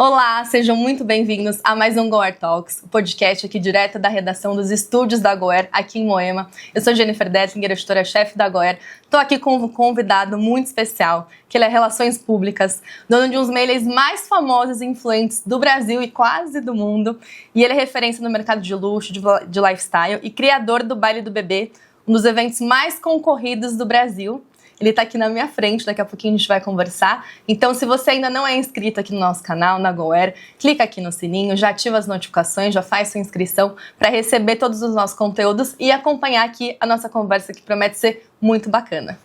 Olá, sejam muito bem-vindos a mais um Goer Talks, o podcast aqui direto da redação dos estúdios da Goer, aqui em Moema. Eu sou Jennifer Dettlinger, editora-chefe da Goer. Estou aqui com um convidado muito especial, que ele é Relações Públicas, dono de um dos mailers mais famosos e influentes do Brasil e quase do mundo. E ele é referência no mercado de luxo, de lifestyle e criador do Baile do Bebê, um dos eventos mais concorridos do Brasil. Ele está aqui na minha frente, daqui a pouquinho a gente vai conversar. Então, se você ainda não é inscrito aqui no nosso canal, na Goer, clica aqui no sininho, já ativa as notificações, já faz sua inscrição para receber todos os nossos conteúdos e acompanhar aqui a nossa conversa, que promete ser muito bacana.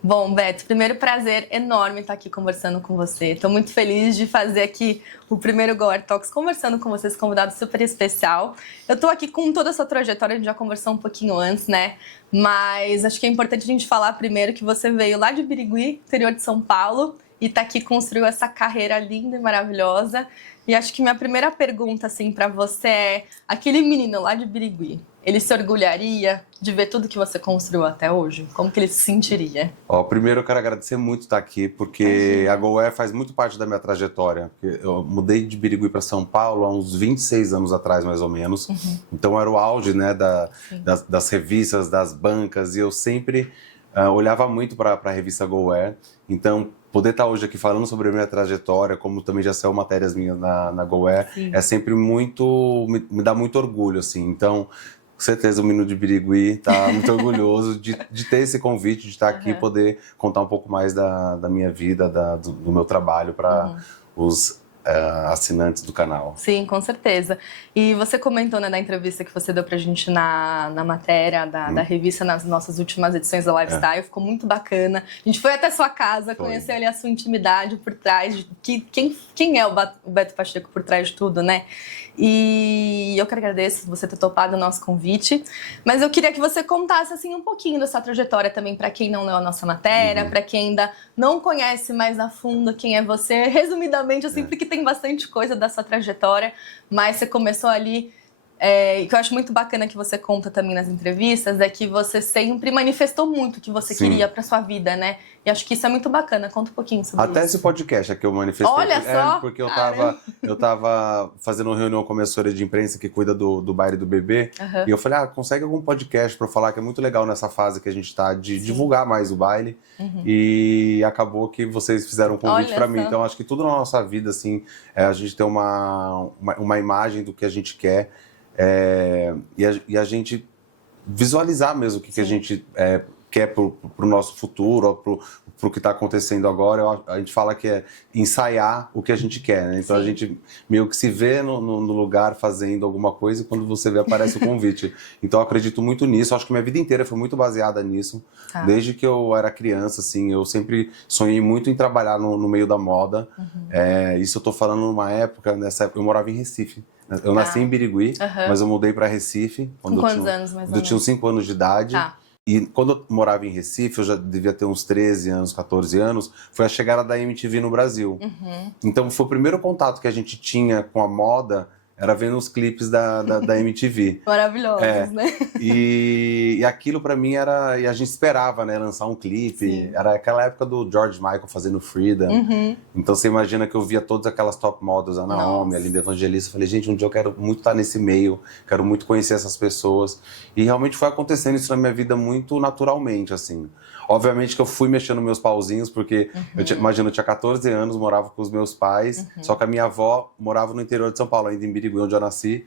Bom, Beto, primeiro prazer enorme estar aqui conversando com você. Estou muito feliz de fazer aqui o primeiro Goer Talks conversando com você, esse convidado super especial. Eu estou aqui com toda a sua trajetória, a gente já conversou um pouquinho antes, né? Mas acho que é importante a gente falar primeiro que você veio lá de Birigui, interior de São Paulo, e está aqui, construiu essa carreira linda e maravilhosa. E acho que minha primeira pergunta, assim, para você é: aquele menino lá de Birigui, ele se orgulharia de ver tudo que você construiu até hoje? Como que ele se sentiria? Primeiro eu quero agradecer muito estar aqui, porque a Goer faz muito parte da minha trajetória. Eu mudei de Birigui para São Paulo há uns 26 anos atrás, mais ou menos. Então era o auge, né, das revistas, das bancas, e eu sempre olhava muito para a revista Goer. Então, poder estar hoje aqui falando sobre a minha trajetória, como também já saiu matérias minhas na Goer, é sempre muito, me dá muito orgulho, assim. Então, com certeza o menino de Birigui está muito orgulhoso de ter esse convite, de estar aqui e poder contar um pouco mais da minha vida, do meu trabalho para os assinantes do canal. Sim, com certeza. E você comentou, né, na entrevista que você deu pra gente na matéria da revista, nas nossas últimas edições da Lifestyle, ficou muito bacana. A gente foi até sua casa, conheceu ali a sua intimidade por trás, quem é o Beto Pacheco por trás de tudo, né? E eu que agradeço você ter topado o nosso convite, mas eu queria que você contasse assim um pouquinho dessa trajetória também para quem não leu a nossa matéria, para quem ainda não conhece mais a fundo quem é você, resumidamente assim, porque tem bastante coisa da sua trajetória, mas você começou ali, e que eu acho muito bacana que você conta também nas entrevistas, é que você sempre manifestou muito o que você queria para sua vida, né? E acho que isso é muito bacana. Conta um pouquinho sobre isso. Até esse podcast aqui eu manifestei. Olha só! Porque eu tava fazendo uma reunião com a minha assessora de imprensa que cuida do Baile do Bebê, e eu falei, consegue algum podcast para falar, que é muito legal nessa fase que a gente tá, de divulgar mais o baile. E acabou que vocês fizeram um convite para mim. Então acho que tudo na nossa vida, assim, a gente tem uma imagem do que a gente quer, e a gente visualizar mesmo o que a gente quer pro nosso futuro, pro que está acontecendo agora. A gente fala que é ensaiar o que a gente quer, né? Então a gente meio que se vê no lugar fazendo alguma coisa, e quando você vê, aparece o convite. Então eu acredito muito nisso. Acho que minha vida inteira foi muito baseada nisso. Desde que eu era criança, assim, eu sempre sonhei muito em trabalhar no meio da moda. Isso eu tô falando numa época, nessa época eu morava em Recife. Eu nasci em Birigui, mas eu mudei para Recife. Com quantos anos, mais ou menos? Eu tinha uns 5 anos de idade. E quando eu morava em Recife, eu já devia ter uns 13 anos, 14 anos, foi a chegada da MTV no Brasil. Então foi o primeiro contato que a gente tinha com a moda, era vendo os clipes da MTV. Maravilhosos, né? E aquilo pra mim era... E a gente esperava, né, lançar um clipe. Era aquela época do George Michael fazendo Freedom. Então você imagina que eu via todas aquelas top models, a Naomi, a Linda Evangelista. Eu falei, gente, um dia eu quero muito estar nesse meio, quero muito conhecer essas pessoas. E realmente foi acontecendo isso na minha vida muito naturalmente, assim. Obviamente que eu fui mexendo meus pauzinhos, porque, eu tinha 14 anos, morava com os meus pais, só que a minha avó morava no interior de São Paulo, ainda em Birigui, onde eu nasci.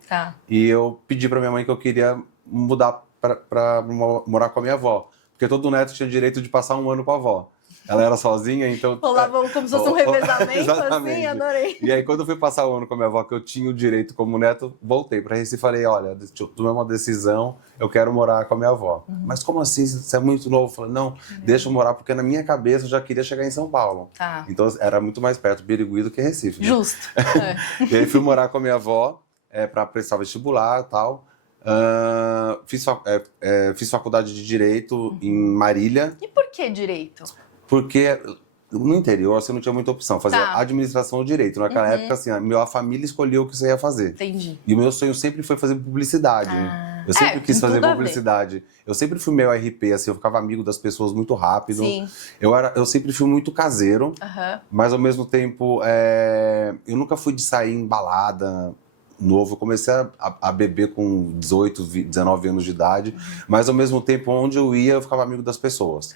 E eu pedi pra minha mãe que eu queria mudar pra morar com a minha avó, porque todo neto tinha direito de passar um ano com a avó. Ela era sozinha, então... Rolava como se fosse um revezamento, assim, adorei. E aí, quando eu fui passar o ano com a minha avó, que eu tinha o direito como neto, voltei pra Recife e falei, olha, eu tomei uma decisão, eu quero morar com a minha avó. Mas como assim? Você é muito novo? Eu falei, não, deixa eu morar, porque na minha cabeça eu já queria chegar em São Paulo. Então, era muito mais perto de Birigui do que Recife. Né? Justo. E aí, fui morar com a minha avó. para prestar vestibular e tal. Fiz faculdade de Direito em Marília. E por que Direito? Porque no interior você não tinha muita opção, fazer administração ou direito. Naquela época, assim, a família escolheu o que você ia fazer. Entendi. E o meu sonho sempre foi fazer publicidade. Eu sempre quis fazer publicidade. Eu sempre fui meio RP, assim, eu ficava amigo das pessoas muito rápido. Sim. Eu sempre fui muito caseiro, mas ao mesmo tempo, eu nunca fui de sair em balada novo. Eu comecei a beber com 18, 19 anos de idade, mas ao mesmo tempo, onde eu ia, eu ficava amigo das pessoas.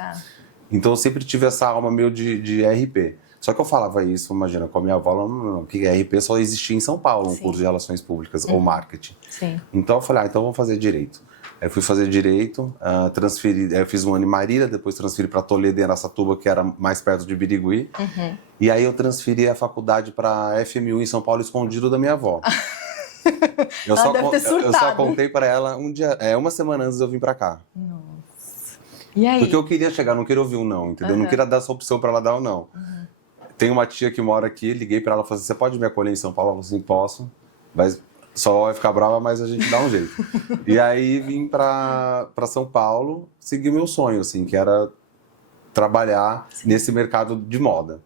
Então eu sempre tive essa alma meio de RP. Só que eu falava isso, imagina, com a minha avó, não, que RP só existia em São Paulo, um curso de Relações Públicas ou Marketing. Sim. Então eu falei, então vamos fazer Direito. Aí fui fazer Direito, transferi, eu fiz um ano em Marília, depois transferi para Toledo e Araçatuba, que era mais perto de Birigui. E aí eu transferi a faculdade para FMU em São Paulo, escondido da minha avó. Eu só contei para ela um dia, uma semana antes de eu vir para cá. Nossa. E aí? Porque eu queria chegar, não queria ouvir um não, entendeu? Não queria dar essa opção para ela dar um não. Tem uma tia que mora aqui, liguei para ela e falei assim, você pode me acolher em São Paulo? Ela falou assim, posso. Mas só vai ficar brava, mas a gente dá um jeito. E aí vim para São Paulo, segui meu sonho, assim, que era trabalhar nesse mercado de moda.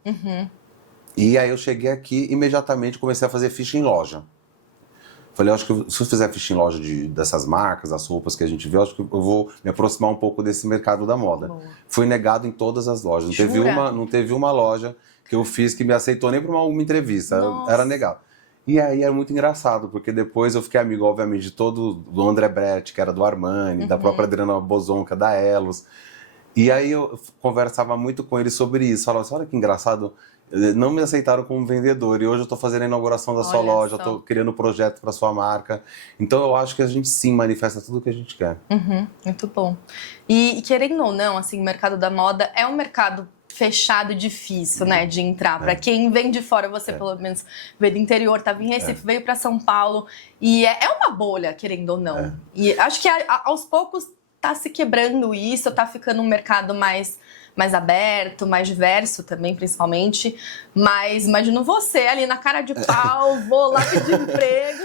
E aí eu cheguei aqui, imediatamente comecei a fazer ficha em loja. Falei, acho que se eu fizer ficha em loja dessas marcas, as roupas que a gente vê, acho que eu vou me aproximar um pouco desse mercado da moda. Boa. Fui negado em todas as lojas. Não teve uma loja que eu fiz que me aceitou nem para uma entrevista. Era negado. E aí era muito engraçado, porque depois eu fiquei amigo, obviamente, do André Brecht, que era do Armani, da própria Adriana Bozon, que é da Elos. E aí eu conversava muito com ele sobre isso. Falava assim, olha que engraçado, não me aceitaram como vendedor e hoje eu estou fazendo a inauguração da sua loja, estou criando um projeto para sua marca. Então eu acho que a gente sim manifesta tudo o que a gente quer. Muito bom. E querendo ou não, assim, o mercado da moda é um mercado fechado e difícil, né, de entrar. Para quem vem de fora, você pelo menos veio do interior, estava em Recife, veio para São Paulo e é uma bolha, querendo ou não. E acho que aos poucos tá se quebrando isso, tá ficando um mercado mais aberto, mais diverso também, principalmente. Mas imagino você ali na cara de pau, vou lá pedir emprego.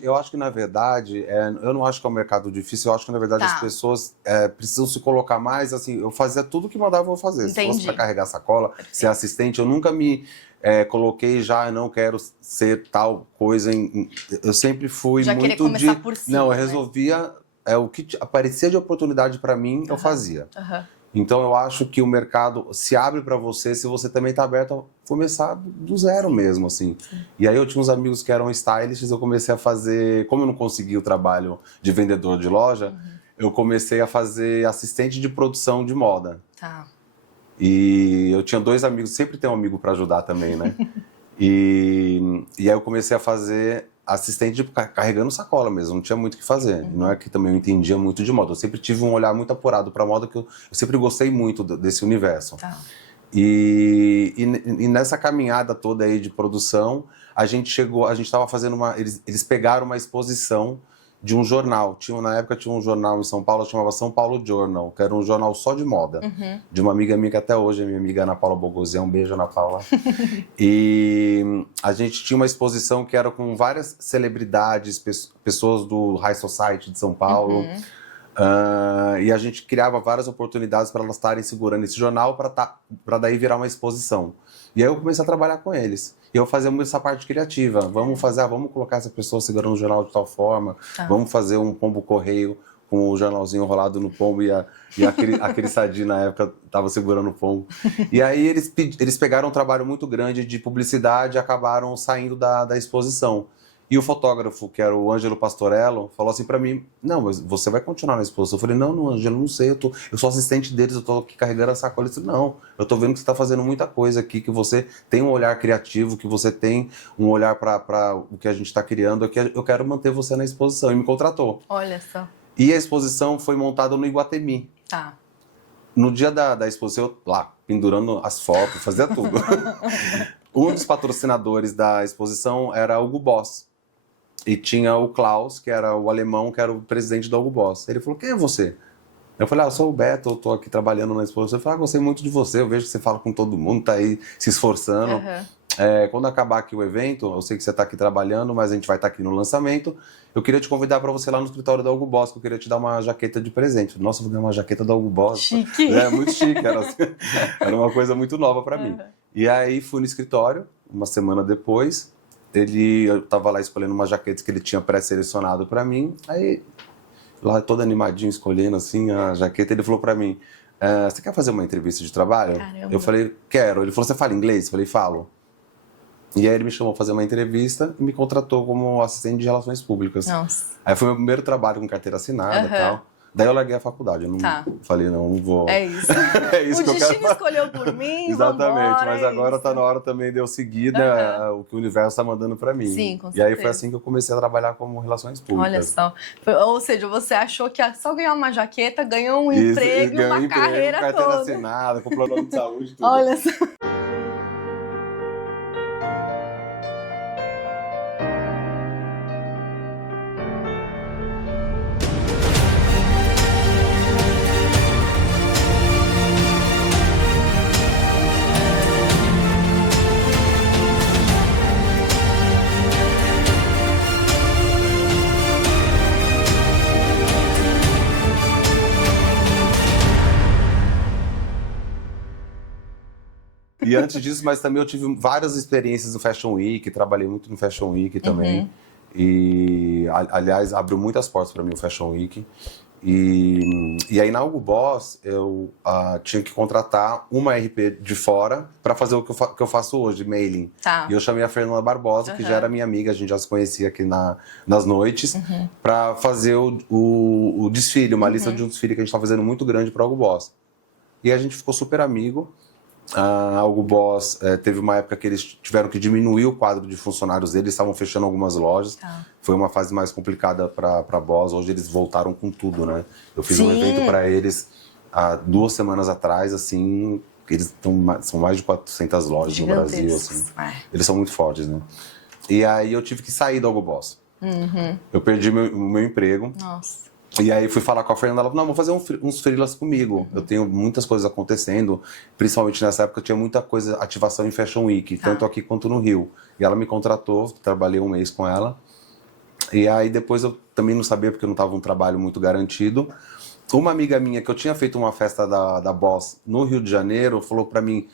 Eu acho que, na verdade, eu não acho que é um mercado difícil, eu acho que, na verdade, as pessoas precisam se colocar mais, assim, eu fazia tudo que mandava eu fazer. Entendi. Se fosse para carregar sacola, ser assistente, eu nunca me coloquei já, eu não quero ser tal coisa. Eu sempre fui já muito querer começar por cima, não, eu resolvia, o que aparecia de oportunidade para mim, eu fazia. Então eu acho que o mercado se abre para você se você também está aberto a começar do zero mesmo, assim. E aí eu tinha uns amigos que eram stylists, eu comecei a fazer, como eu não conseguia o trabalho de vendedor de loja, eu comecei a fazer assistente de produção de moda. E eu tinha 2 amigos, sempre tem um amigo para ajudar também, né? E aí eu comecei a fazer assistente carregando sacola mesmo, não tinha muito o que fazer. Não é que também eu entendia muito de moda, eu sempre tive um olhar muito apurado para moda, que eu sempre gostei muito desse universo. E nessa caminhada toda aí de produção, a gente estava fazendo eles pegaram uma exposição de um jornal. Na época tinha um jornal em São Paulo, chamava São Paulo Journal, que era um jornal só de moda, de uma amiga minha que até hoje é minha amiga Ana Paula Bogosian, um beijo, Ana Paula. E a gente tinha uma exposição que era com várias celebridades, pessoas do High Society de São Paulo, e a gente criava várias oportunidades para elas estarem segurando esse jornal para daí virar uma exposição. E aí eu comecei a trabalhar com eles. E eu fazia muito essa parte criativa. Vamos colocar essa pessoa segurando o jornal de tal forma. Vamos fazer um pombo correio com o jornalzinho enrolado no pombo e aquele Sadi na época estava segurando o pombo. E aí eles pegaram um trabalho muito grande de publicidade e acabaram saindo da exposição. E o fotógrafo, que era o Ângelo Pastorello, falou assim pra mim, não, mas você vai continuar na exposição. Eu falei, não, Ângelo, não sei, eu sou assistente deles, eu tô aqui carregando a sacola. Ele disse, não, eu tô vendo que você tá fazendo muita coisa aqui, que você tem um olhar criativo, que você tem um olhar para o que a gente tá criando, eu quero manter você na exposição. E me contratou. Olha só. E a exposição foi montada no Iguatemi. No dia da exposição, eu lá, pendurando as fotos, fazia tudo. Um dos patrocinadores da exposição era o Hugo Boss. E tinha o Klaus, que era o alemão, que era o presidente do Hugo Boss. Ele falou, quem é você? Eu falei, eu sou o Beto, eu tô aqui trabalhando na exposição. Ele falou, gostei muito de você, eu vejo que você fala com todo mundo, tá aí se esforçando. quando acabar aqui o evento, eu sei que você está aqui trabalhando, mas a gente vai estar aqui no lançamento. Eu queria te convidar para você ir lá no escritório da Hugo Boss, que eu queria te dar uma jaqueta de presente. Nossa, eu vou ganhar uma jaqueta da Hugo Boss. Chique. Muito chique, era uma coisa muito nova para mim. E aí fui no escritório, uma semana depois, eu estava lá escolhendo uma jaqueta que ele tinha pré-selecionado para mim. Aí, lá todo animadinho, escolhendo assim a jaqueta, ele falou para mim, você quer fazer uma entrevista de trabalho? Caramba. Eu falei, quero. Ele falou, você fala inglês? Eu falei, falo. E aí ele me chamou para fazer uma entrevista e me contratou como assistente de relações públicas. Nossa. Aí foi meu primeiro trabalho com carteira assinada e tal. Daí eu larguei a faculdade. Eu não falei, não vou. É isso. É isso o que eu quero. destino escolheu por mim. Exatamente, vambora, mas agora tá na hora também de eu seguir o que o universo tá mandando para mim. Sim, com E certeza. aí foi assim que eu comecei a trabalhar como relações públicas. Olha só. Ou seja, você achou que só ganhar uma jaqueta, ganhou um emprego e uma carreira carteira toda. assinada, com plano de saúde, tudo. Olha só. E antes disso, mas também eu tive várias experiências no Fashion Week, trabalhei muito no Fashion Week também. E, aliás, abriu muitas portas para mim o Fashion Week. E aí na Hugo Boss eu tinha que contratar uma RP de fora para fazer o que eu faço hoje, mailing. Tá. E eu chamei a Fernanda Barbosa, que já era minha amiga, a gente já se conhecia aqui nas noites, para fazer o desfile, uma lista de um desfile que a gente está fazendo muito grande para Hugo Boss. E a gente ficou super amigo. A Hugo Boss teve uma época que eles tiveram que diminuir o quadro de funcionários deles, estavam fechando algumas lojas. Foi uma fase mais complicada para a Boss. Hoje eles voltaram com tudo, né? Eu fiz um evento para eles há 2 semanas atrás, assim, eles são mais de 400 lojas no Brasil, assim. Eles são muito fortes, né? E aí eu tive que sair da Hugo Boss. Eu perdi o meu emprego. Nossa. E aí fui falar com a Fernanda, ela falou, não, vou fazer uns freelas comigo. Eu tenho muitas coisas acontecendo, principalmente nessa época tinha muita coisa, ativação em Fashion Week, tanto aqui quanto no Rio. E ela me contratou, trabalhei 1 mês com ela. E aí depois eu também não sabia, porque não estava um trabalho muito garantido. Uma amiga minha, que eu tinha feito uma festa da Boss no Rio de Janeiro, falou pra mim,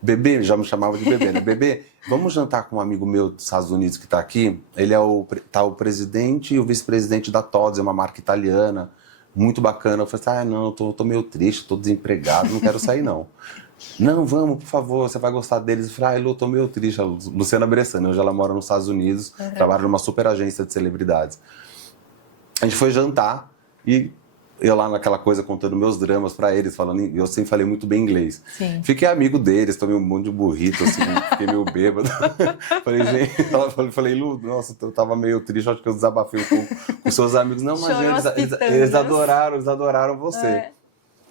Bebê, já me chamava de Bebê, né? Bebê, vamos jantar com um amigo meu dos Estados Unidos que tá aqui. Ele é o presidente e o vice-presidente da Tod's, é uma marca italiana, muito bacana. Eu falei assim, não, tô meio triste, tô desempregado, não quero sair não. Não, vamos, por favor, você vai gostar deles. Eu falei, Lu, tô meio triste. A Luciana Bressani, hoje ela mora nos Estados Unidos, trabalha numa super agência de celebridades. A gente foi jantar e eu lá naquela coisa contando meus dramas pra eles, eu sempre falei muito bem inglês. Sim. Fiquei amigo deles, tomei um monte de burrito, assim, fiquei meio bêbado. Falei, gente, falei, Lu, nossa, eu tava meio triste, acho que eu desabafei um pouco com seus amigos. Não, mas eles adoraram você.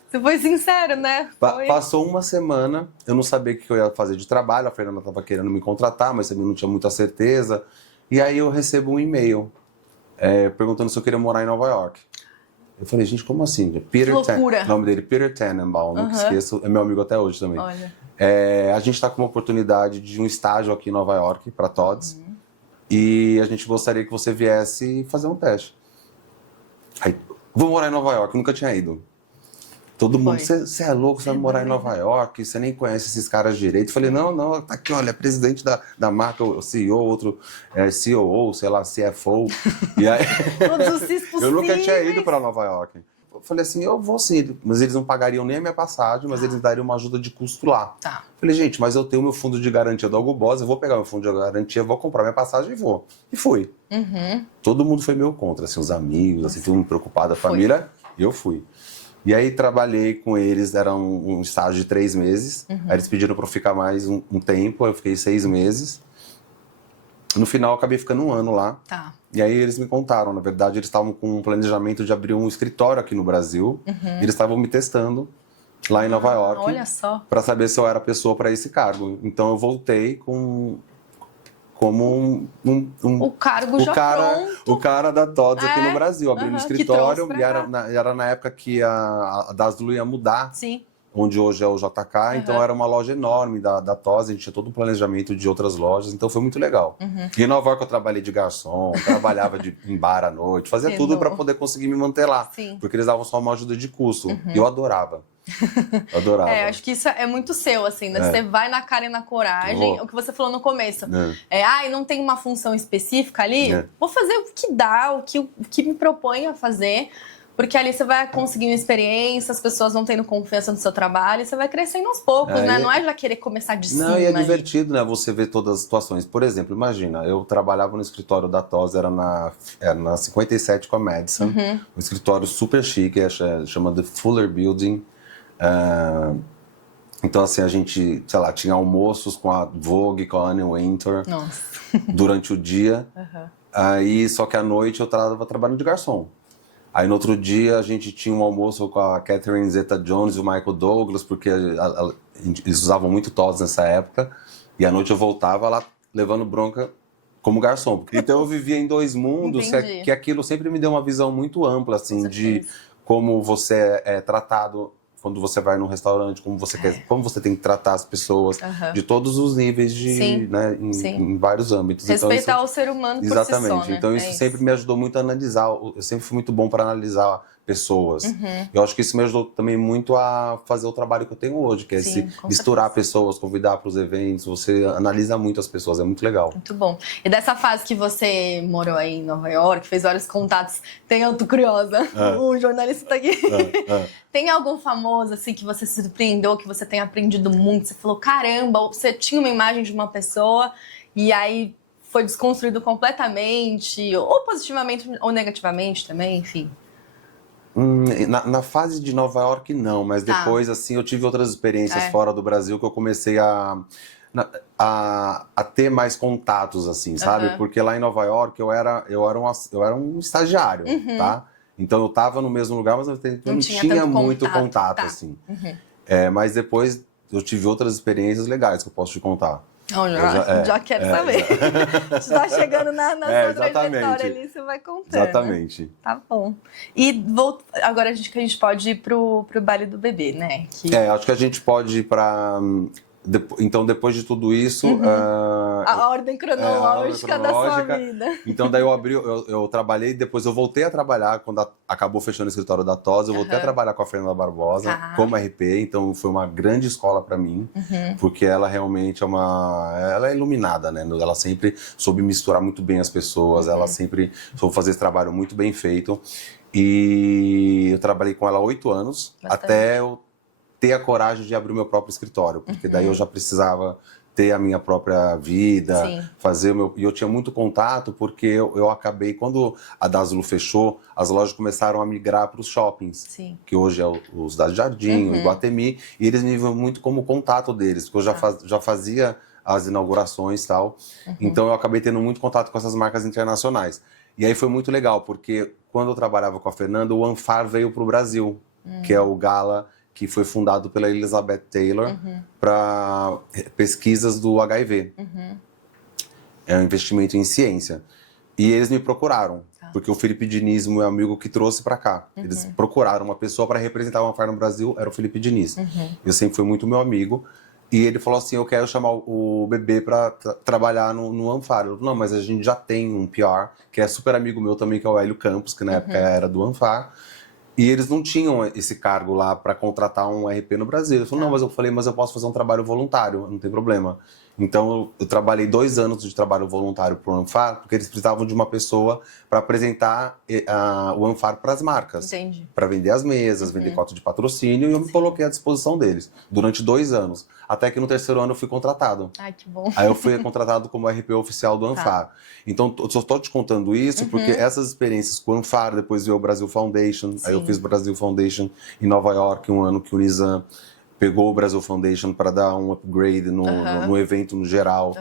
Você foi sincero, né? Passou uma semana, eu não sabia o que eu ia fazer de trabalho, a Fernanda tava querendo me contratar, mas também não tinha muita certeza. E aí eu recebo um e-mail perguntando se eu queria morar em Nova York. Eu falei, gente, como assim? Peter loucura. O nome dele, Peter Tannenbaum, nunca esqueço, é meu amigo até hoje também. Olha. A gente está com uma oportunidade de um estágio aqui em Nova York, para Tod's, e a gente gostaria que você viesse fazer um teste. Aí, vou morar em Nova York, nunca tinha ido. Todo mundo, você é louco, você vai morar em Nova York, você nem conhece esses caras direito. Eu falei, não, tá aqui, olha, é presidente da marca, o CEO, outro COO, sei lá, CFO. E aí, todos os possíveis. Eu nunca tinha ido para Nova York. Eu falei assim, eu vou sim, mas eles não pagariam nem a minha passagem, mas eles me dariam uma ajuda de custo lá. Tá. Falei, gente, mas eu tenho meu fundo de garantia do Hugo Boss, eu vou pegar meu fundo de garantia, vou comprar minha passagem e vou. E fui. Todo mundo foi meio contra, assim, os amigos, assim, todo mundo preocupado, a família, e eu fui. E aí trabalhei com eles, era um estágio de 3 meses. Aí eles pediram para eu ficar mais um tempo, eu fiquei 6 meses. No final eu acabei ficando 1 ano lá. Tá. E aí eles me contaram, na verdade eles estavam com um planejamento de abrir um escritório aqui no Brasil. Eles estavam me testando lá em Nova York. Olha só. Para saber se eu era a pessoa para esse cargo. Então eu voltei como o cargo já pronto. O cara da Tod's aqui no Brasil, abrindo um escritório, e era na época que a Daslu ia mudar onde hoje é o JK, então era uma loja enorme da TOSS, a gente tinha todo um planejamento de outras lojas, então foi muito legal. E em Nova York eu trabalhei de garçom, trabalhava em bar à noite, fazia tudo para poder conseguir me manter lá, porque eles davam só uma ajuda de custo, e eu adorava. Adorava. Acho que isso é muito seu, assim, né? Você vai na cara e na coragem. O que você falou no começo. Não tem uma função específica ali. Vou fazer o que dá, o que me propõe a fazer. Porque ali você vai conseguindo experiência, as pessoas vão tendo confiança no seu trabalho e você vai crescendo aos poucos, né? Não é já querer começar de cima. Não, e é divertido, né? Você ver todas as situações. Por exemplo, imagina, eu trabalhava no escritório da TOSS, era na 57 com a Madison. Um escritório super chique, chama The Fuller Building. Então, assim, a gente, sei lá, tinha almoços com a Vogue, com a Anne Wintour durante o dia. Aí, só que à noite eu estava trabalhando de garçom. Aí no outro dia a gente tinha um almoço com a Catherine Zeta-Jones e o Michael Douglas, porque eles usavam muito TOSS nessa época. E à noite eu voltava lá levando bronca como garçom. Então eu vivia em dois mundos, que aquilo sempre me deu uma visão muito ampla, assim, de como você é tratado quando você vai num restaurante, como você tem que tratar as pessoas de todos os níveis em vários âmbitos. Respeitar então, o ser humano por exatamente. si só, né? Então isso sempre me ajudou muito a analisar. Eu sempre fui muito bom para analisar pessoas. Eu acho que isso me ajudou também muito a fazer o trabalho que eu tenho hoje, que é misturar pessoas, convidar para os eventos. Você analisa muito as pessoas, é muito legal. Muito bom. E dessa fase que você morou aí em Nova York, fez vários contatos, eu tô curiosa, o jornalista tá aqui. Tem algum famoso assim que você se surpreendeu, que você tem aprendido muito? Você falou, caramba, você tinha uma imagem de uma pessoa e aí foi desconstruído completamente, ou positivamente ou negativamente também, enfim. Na fase de Nova York, não, mas depois, assim, eu tive outras experiências fora do Brasil que eu comecei a ter mais contatos, assim, sabe? Porque lá em Nova York eu era um estagiário, tá? Então eu tava no mesmo lugar, mas eu não tinha muito contato, assim. Mas depois eu tive outras experiências legais que eu posso te contar. Já quero saber. Você tá chegando na sua trajetória ali, você vai contando. Exatamente. Tá bom. E agora que a gente pode ir pro baile do bebê, né? Acho que a gente pode ir pra... Então, depois de tudo isso... A ordem cronológica da sua vida. Então, daí eu trabalhei, depois eu voltei a trabalhar, quando acabou fechando o escritório da TOSS, eu voltei a trabalhar com a Fernanda Barbosa, como RP, então foi uma grande escola para mim, porque ela realmente ela é iluminada, né? Ela sempre soube misturar muito bem as pessoas, ela sempre soube fazer esse trabalho muito bem feito, e eu trabalhei com ela 8 anos, até eu ter a coragem de abrir o meu próprio escritório, porque daí eu já precisava ter a minha própria vida, fazer o meu... E eu tinha muito contato, porque eu acabei, quando a Daslu fechou, as lojas começaram a migrar para os shoppings, que hoje é o Cidade Jardim, o Iguatemi, e eles me viam muito como contato deles, porque eu já fazia as inaugurações e tal, então eu acabei tendo muito contato com essas marcas internacionais. E aí foi muito legal, porque quando eu trabalhava com a Fernanda, o Anfar veio para o Brasil, que é o gala que foi fundado pela Elizabeth Taylor para pesquisas do HIV. É um investimento em ciência. E eles me procuraram, porque o Felipe Diniz, meu amigo, que trouxe para cá. Eles procuraram uma pessoa para representar o Anfar no Brasil, era o Felipe Diniz. Eu sempre fui muito meu amigo. E ele falou assim, eu quero chamar o bebê para trabalhar no Anfar. Eu falei, não, mas a gente já tem um PR, que é super amigo meu também, que é o Hélio Campos, que na época era do Anfar. E eles não tinham esse cargo lá para contratar um RP no Brasil. Eu falei, não, mas eu posso fazer um trabalho voluntário, não tem problema. Então eu trabalhei 2 anos de trabalho voluntário para o Anfar, porque eles precisavam de uma pessoa para apresentar o Anfar para as marcas. Para vender as mesas, vender cota de patrocínio, e eu me coloquei à disposição deles durante 2 anos. Até que no 3º ano eu fui contratado. Ai, que bom. Aí eu fui contratado como RP oficial do Anfar. Então eu só estou te contando isso porque essas experiências com o Anfar, depois veio o Brasil Foundation, aí eu fiz o Brasil Foundation em Nova York, um ano que o Nizam pegou o Brasil Foundation para dar um upgrade no evento no geral.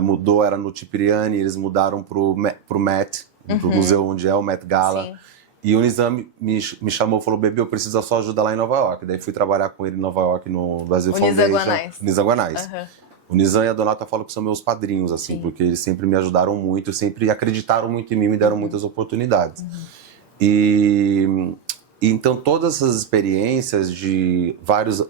Mudou, era no Cipriani, eles mudaram pro Met, pro museu onde é o Met Gala. E o Nizam me chamou e falou, bebê, eu preciso da sua ajuda lá em Nova York. Daí fui trabalhar com ele em Nova York no Brasil Foundation. O Nizam Guanais. O Nizam e a Donata falam que são meus padrinhos, assim, porque eles sempre me ajudaram muito, sempre acreditaram muito em mim, me deram muitas oportunidades. E Então, todas essas experiências de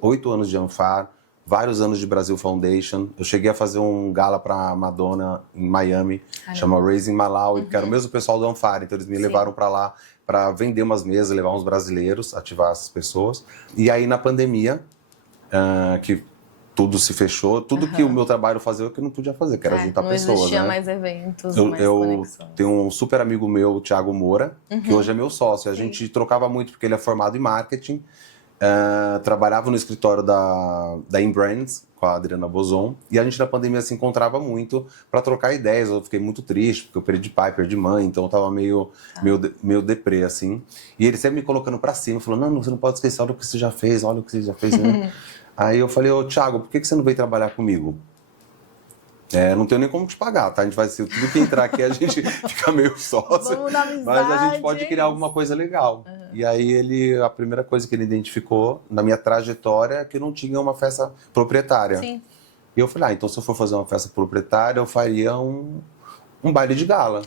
8 anos de Anfar, vários anos de Brasil Foundation. Eu cheguei a fazer um gala para Madonna em Miami, chama Raising Malawi, que era o mesmo pessoal do Anfar. Então, eles me levaram para lá para vender umas mesas, levar uns brasileiros, ativar essas pessoas. E aí, na pandemia, que tudo se fechou, tudo que o meu trabalho fazia eu que não podia fazer, que era juntar pessoas. Não existia né? mais eventos, mais eu conexões. tenho um super amigo meu, o Thiago Moura, que hoje é meu sócio. A gente trocava muito porque ele é formado em marketing, trabalhava no escritório da InBrands, com a Adriana Bozon, e a gente na pandemia se encontrava muito para trocar ideias. Eu fiquei muito triste, porque eu perdi pai, perdi mãe, então eu tava meio deprê, assim. E ele sempre me colocando para cima, falando, não, você não pode esquecer, olha o que você já fez, olha o que você já fez, né? Aí eu falei, ô Thiago, por que você não veio trabalhar comigo? Não tenho nem como te pagar, tá? A gente vai ser tudo que entrar aqui, a gente fica meio sócio. Vamos dar amizade. Mas a gente pode criar alguma coisa legal. E aí a primeira coisa que ele identificou na minha trajetória é que não tinha uma festa proprietária. Sim. E eu falei, então se eu for fazer uma festa proprietária, eu faria um baile de gala.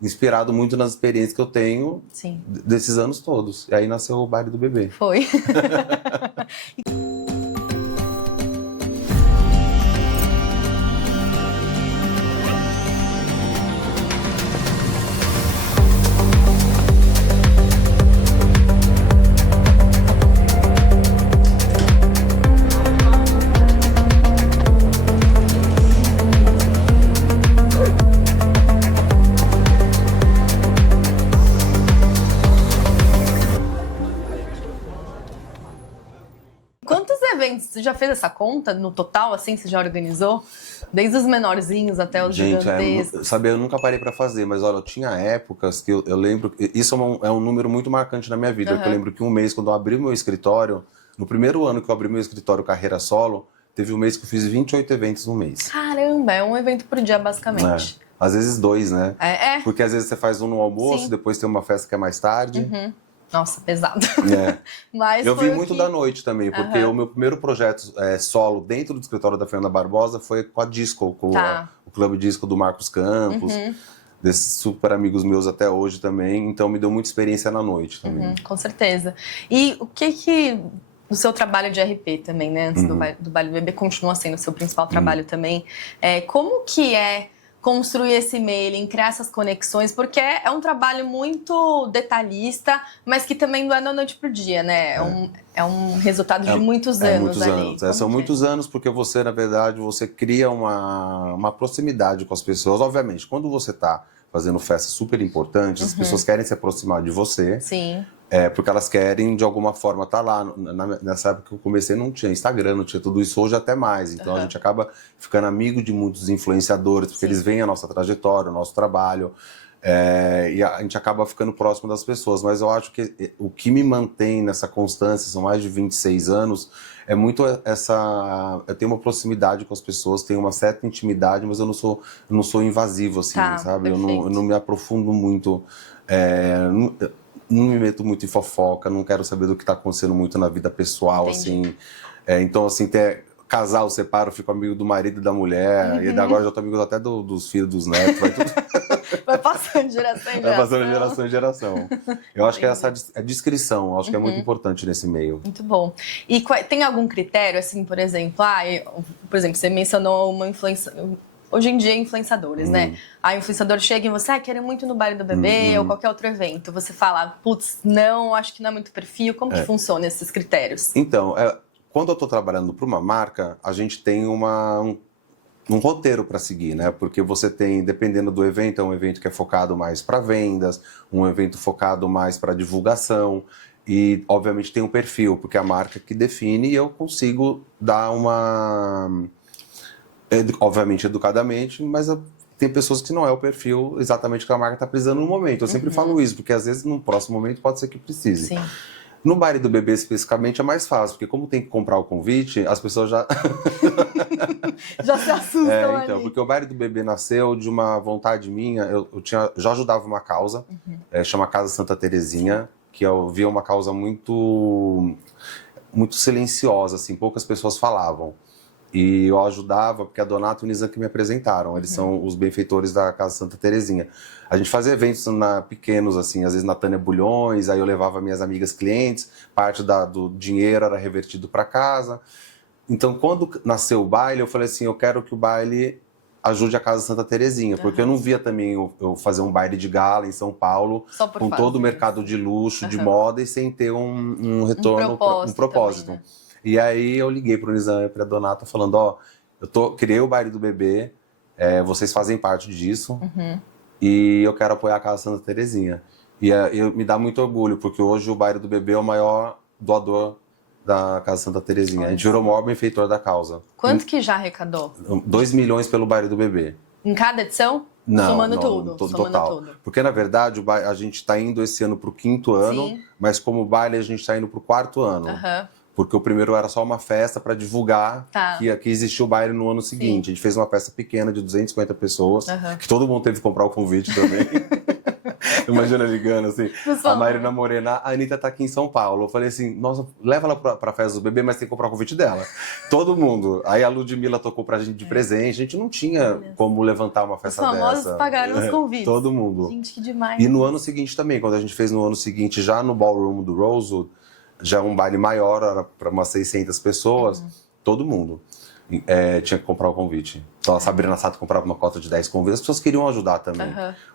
Inspirado muito nas experiências que eu tenho desses anos todos. E aí nasceu o baile do bebê. Foi. Você já fez essa conta no total, assim, você já organizou? Desde os menorzinhos até os gigantescos. Eu nunca parei para fazer, mas olha, eu tinha épocas que eu lembro... Isso é um número muito marcante na minha vida, porque eu lembro que um mês, quando eu abri o meu escritório, no primeiro ano que eu abri meu escritório carreira solo, teve um mês que eu fiz 28 eventos no mês. Caramba, é um evento por dia, basicamente. Às vezes 2, né? Porque às vezes você faz um no almoço, depois tem uma festa que é mais tarde. Nossa, pesado. Mas eu vi muito da noite também, porque o meu primeiro projeto solo dentro do escritório da Fernanda Barbosa foi com a Disco, com o Clube Disco do Marcos Campos, desses super amigos meus até hoje também, então me deu muita experiência na noite também. Com certeza. E o que o seu trabalho de RP também, né, antes do Baile do Bebê, continua sendo o seu principal trabalho também, como que é construir esse mailing, criar essas conexões, porque é um trabalho muito detalhista, mas que também não é da noite pro dia, né? É um resultado de muitos anos ali. São muitos anos, porque você, na verdade, você cria uma proximidade com as pessoas. Obviamente, quando você está fazendo festas super importantes, as pessoas querem se aproximar de você. Sim. Porque elas querem, de alguma forma, estar lá. Nessa época que eu comecei, não tinha Instagram, não tinha tudo isso, hoje até mais. Então, a gente acaba ficando amigo de muitos influenciadores, porque eles veem a nossa trajetória, o nosso trabalho, e a gente acaba ficando próximo das pessoas. Mas eu acho que o que me mantém nessa constância, são mais de 26 anos, é muito eu tenho uma proximidade com as pessoas, tenho uma certa intimidade, mas eu não sou invasivo, assim, sabe? Eu não me aprofundo muito... Não me meto muito em fofoca, não quero saber do que está acontecendo muito na vida pessoal, assim. Então, assim, casal, separo, fico amigo do marido e da mulher, e agora já tô amigo até dos filhos, dos netos, vai tudo... Vai passando de geração em geração. Vai passando de geração em geração. Eu acho que essa é discrição, eu acho que é muito importante nesse meio. Muito bom. E tem algum critério, assim, por exemplo, você mencionou uma influência... Hoje em dia, influenciadores, né? A influenciador chega e você quer ir muito no baile do bebê ou qualquer outro evento. Você fala, putz, não, acho que não é muito perfil. Como que funcionam esses critérios? Então, quando eu estou trabalhando para uma marca, a gente tem um roteiro para seguir, né? Porque você tem, dependendo do evento, é um evento que é focado mais para vendas, um evento focado mais para divulgação. E, obviamente, tem um perfil, porque é a marca que define e eu consigo dar obviamente, educadamente, mas tem pessoas que não é o perfil exatamente que a marca está precisando no momento. Eu sempre falo isso, porque às vezes no próximo momento pode ser que precise. Sim. No baile do bebê, especificamente, é mais fácil, porque como tem que comprar o convite, as pessoas já... já se assustam então, ali. porque o baile do bebê nasceu de uma vontade minha. Eu já ajudava uma causa, chama Casa Santa Terezinha, que eu via uma causa muito, muito silenciosa, assim, poucas pessoas falavam. e eu ajudava, porque a Donato e o Nizam que me apresentaram, eles são os benfeitores da Casa Santa Terezinha. A gente fazia eventos pequenos, assim, às vezes na Tânia Bulhões, aí eu levava minhas amigas clientes, parte do dinheiro era revertido para casa. Então, quando nasceu o baile, eu falei assim, eu quero que o baile ajude a Casa Santa Terezinha, porque eu não via também eu fazer um baile de gala em São Paulo, com todo o mercado de luxo, de moda, e sem ter um retorno, um propósito. Também, né? E aí eu liguei para o Nizam e para a Donata falando, criei o baile do bebê, vocês fazem parte disso, e eu quero apoiar a Casa Santa Terezinha. E me dá muito orgulho, porque hoje o baile do bebê é o maior doador da Casa Santa Terezinha. A gente virou o maior benfeitor da causa. Quanto que já arrecadou? 2 milhões pelo baile do bebê. Em cada edição? Não, somando tudo. Total. Tudo. Porque, na verdade, a gente está indo esse ano para o 5º ano, mas como baile a gente está indo para o 4º ano. Porque o primeiro era só uma festa para divulgar que existia o baile no ano seguinte. A gente fez uma festa pequena de 250 pessoas, que todo mundo teve que comprar o convite também. Imagina ligando assim, a Marina Morena, a Anitta tá aqui em São Paulo. Eu falei assim, nossa, leva ela pra festa do bebê, mas tem que comprar o convite dela. Todo mundo. Aí a Ludmilla tocou pra gente de presente, a gente não tinha como levantar uma festa dessa. Os famosos pagaram os convites. Todo mundo. Gente, que demais. E no ano seguinte também, quando a gente fez no ano seguinte, já no ballroom do Rosewood, já um baile maior, era pra umas 600 pessoas, todo mundo tinha que comprar o convite. Então a Sabrina Sato comprava uma cota de 10 convites, as pessoas queriam ajudar também.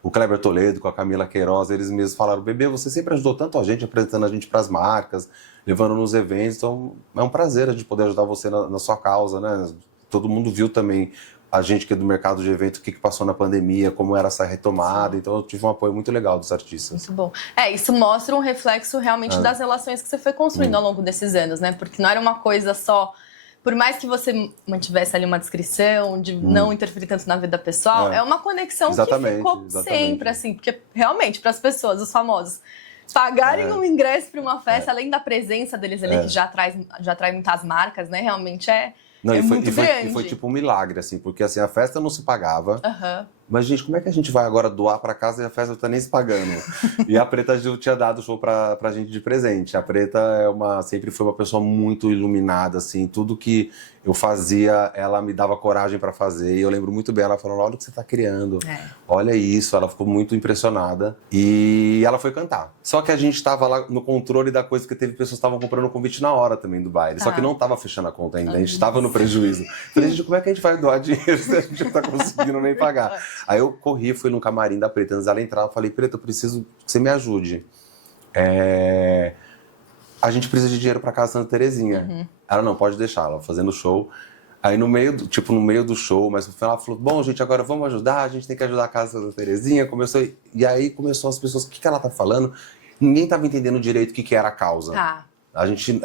O Kleber Toledo com a Camila Queiroz, eles mesmos falaram, bebê, você sempre ajudou tanto a gente, apresentando a gente para as marcas, levando nos eventos, então é um prazer a gente poder ajudar você na sua causa, né? Todo mundo viu também a gente que é do mercado de evento, o que passou na pandemia, como era essa retomada, então eu tive um apoio muito legal dos artistas. Muito bom. Isso mostra um reflexo realmente das relações que você foi construindo ao longo desses anos, né? Porque não era uma coisa só... Por mais que você mantivesse ali uma descrição de não interferir tanto na vida pessoal, é uma conexão que ficou sempre, assim, porque realmente, para as pessoas, os famosos, pagarem um ingresso para uma festa, além da presença deles ali, que já atrai muitas marcas, né? Realmente muito grande. E foi tipo um milagre, assim, porque assim, a festa não se pagava. Mas, gente, como é que a gente vai agora doar pra casa e a festa não tá nem se pagando? E a Preta Gil tinha dado show pra gente de presente. A Preta sempre foi uma pessoa muito iluminada, assim. Tudo que eu fazia, ela me dava coragem pra fazer. E eu lembro muito bem ela falando, olha o que você tá criando. Olha isso. Ela ficou muito impressionada. E ela foi cantar. Só que a gente tava lá no controle da coisa, porque teve pessoas que estavam comprando o convite na hora também do baile. Só que não tava fechando a conta ainda. A gente tava no prejuízo. Falei, gente, como é que a gente vai doar dinheiro se a gente não tá conseguindo nem pagar? Aí eu corri, fui no camarim da Preta, antes dela entrar, eu falei, Preta, eu preciso que você me ajude. A gente precisa de dinheiro pra Casa Santa Terezinha. Ela, não, pode deixar, ela fazendo show. Aí no meio do show, mas ela falou, bom, gente, agora vamos ajudar, a gente tem que ajudar a Casa Santa Terezinha. E aí começou as pessoas, o que ela tá falando? Ninguém tava entendendo direito o que era a causa. A gente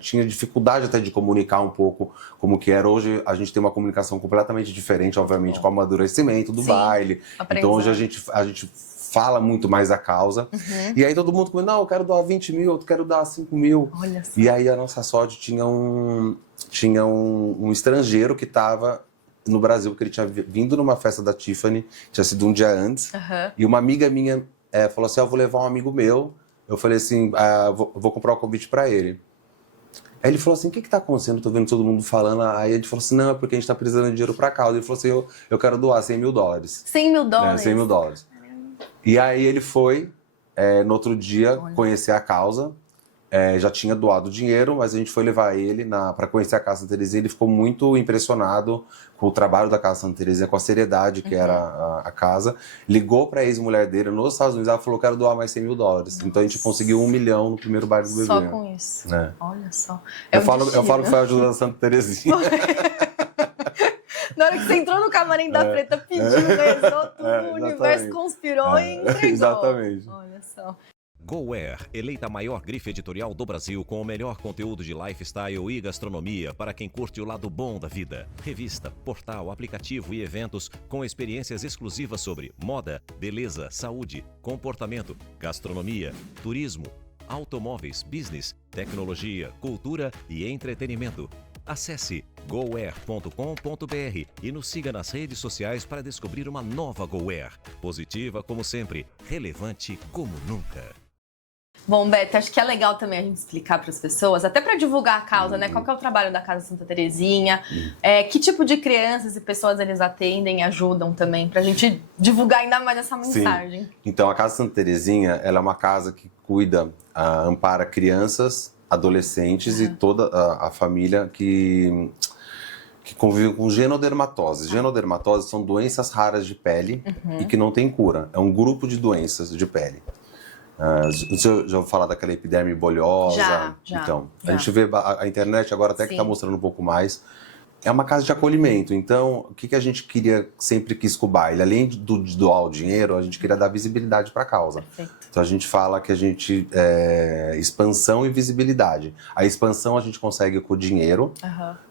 tinha dificuldade até de comunicar um pouco como que era. Hoje a gente tem uma comunicação completamente diferente, obviamente, com o amadurecimento do baile. Então hoje a gente fala muito mais a causa. E aí todo mundo comenta, não, eu quero doar 20 mil, eu quero doar 5 mil. Olha só. E aí a nossa sorte tinha um estrangeiro que estava no Brasil, porque ele tinha vindo numa festa da Tiffany, tinha sido um dia antes. E uma amiga minha falou assim, eu vou levar um amigo meu. Eu falei assim, vou comprar o convite pra ele. Aí ele falou assim, o que tá acontecendo? Tô vendo todo mundo falando. Aí ele falou assim, não, é porque a gente tá precisando de dinheiro pra causa. Ele falou assim, eu quero doar 100 mil dólares. 100 mil dólares? 100 mil dólares. E aí ele foi, no outro dia, conhecer a causa. Já tinha doado dinheiro, mas a gente foi levar ele para conhecer a Casa Santa Terezinha. Ele ficou muito impressionado com o trabalho da Casa Santa Terezinha, com a seriedade que era a casa. Ligou para a ex-mulher dele nos Estados Unidos, ela falou, quero doar mais 100 mil dólares. Então a gente conseguiu 1 milhão no primeiro baile do bebê. Só com isso. Olha só. Eu falo que foi a ajuda da Santa Terezinha. Na hora que você entrou no camarim da Preta, pediu, rezou tudo, o universo conspirou e entregou. Exatamente. Olha só. GoWare, eleita a maior grife editorial do Brasil com o melhor conteúdo de lifestyle e gastronomia para quem curte o lado bom da vida. Revista, portal, aplicativo e eventos com experiências exclusivas sobre moda, beleza, saúde, comportamento, gastronomia, turismo, automóveis, business, tecnologia, cultura e entretenimento. Acesse goware.com.br e nos siga nas redes sociais para descobrir uma nova GoWare. Positiva como sempre, relevante como nunca. Bom, Beth, acho que é legal também a gente explicar para as pessoas, até para divulgar a causa, né? Qual que é o trabalho da Casa Santa Terezinha, que tipo de crianças e pessoas eles atendem e ajudam também, para a gente divulgar ainda mais essa mensagem. Sim. Então, a Casa Santa Terezinha, ela é uma casa que cuida, ampara crianças, adolescentes e toda a família que convive com genodermatose. Genodermatose são doenças raras de pele e que não tem cura. É um grupo de doenças de pele. Você já ouviu falar daquela epiderme bolhosa? Já. Então, a gente vê a internet agora até que está mostrando um pouco mais. É uma casa de acolhimento, então o que a gente sempre quis com o baile? Além de doar o dinheiro, a gente queria dar visibilidade para a causa. Perfeito. Então a gente fala que a gente expansão e visibilidade. A expansão a gente consegue com o dinheiro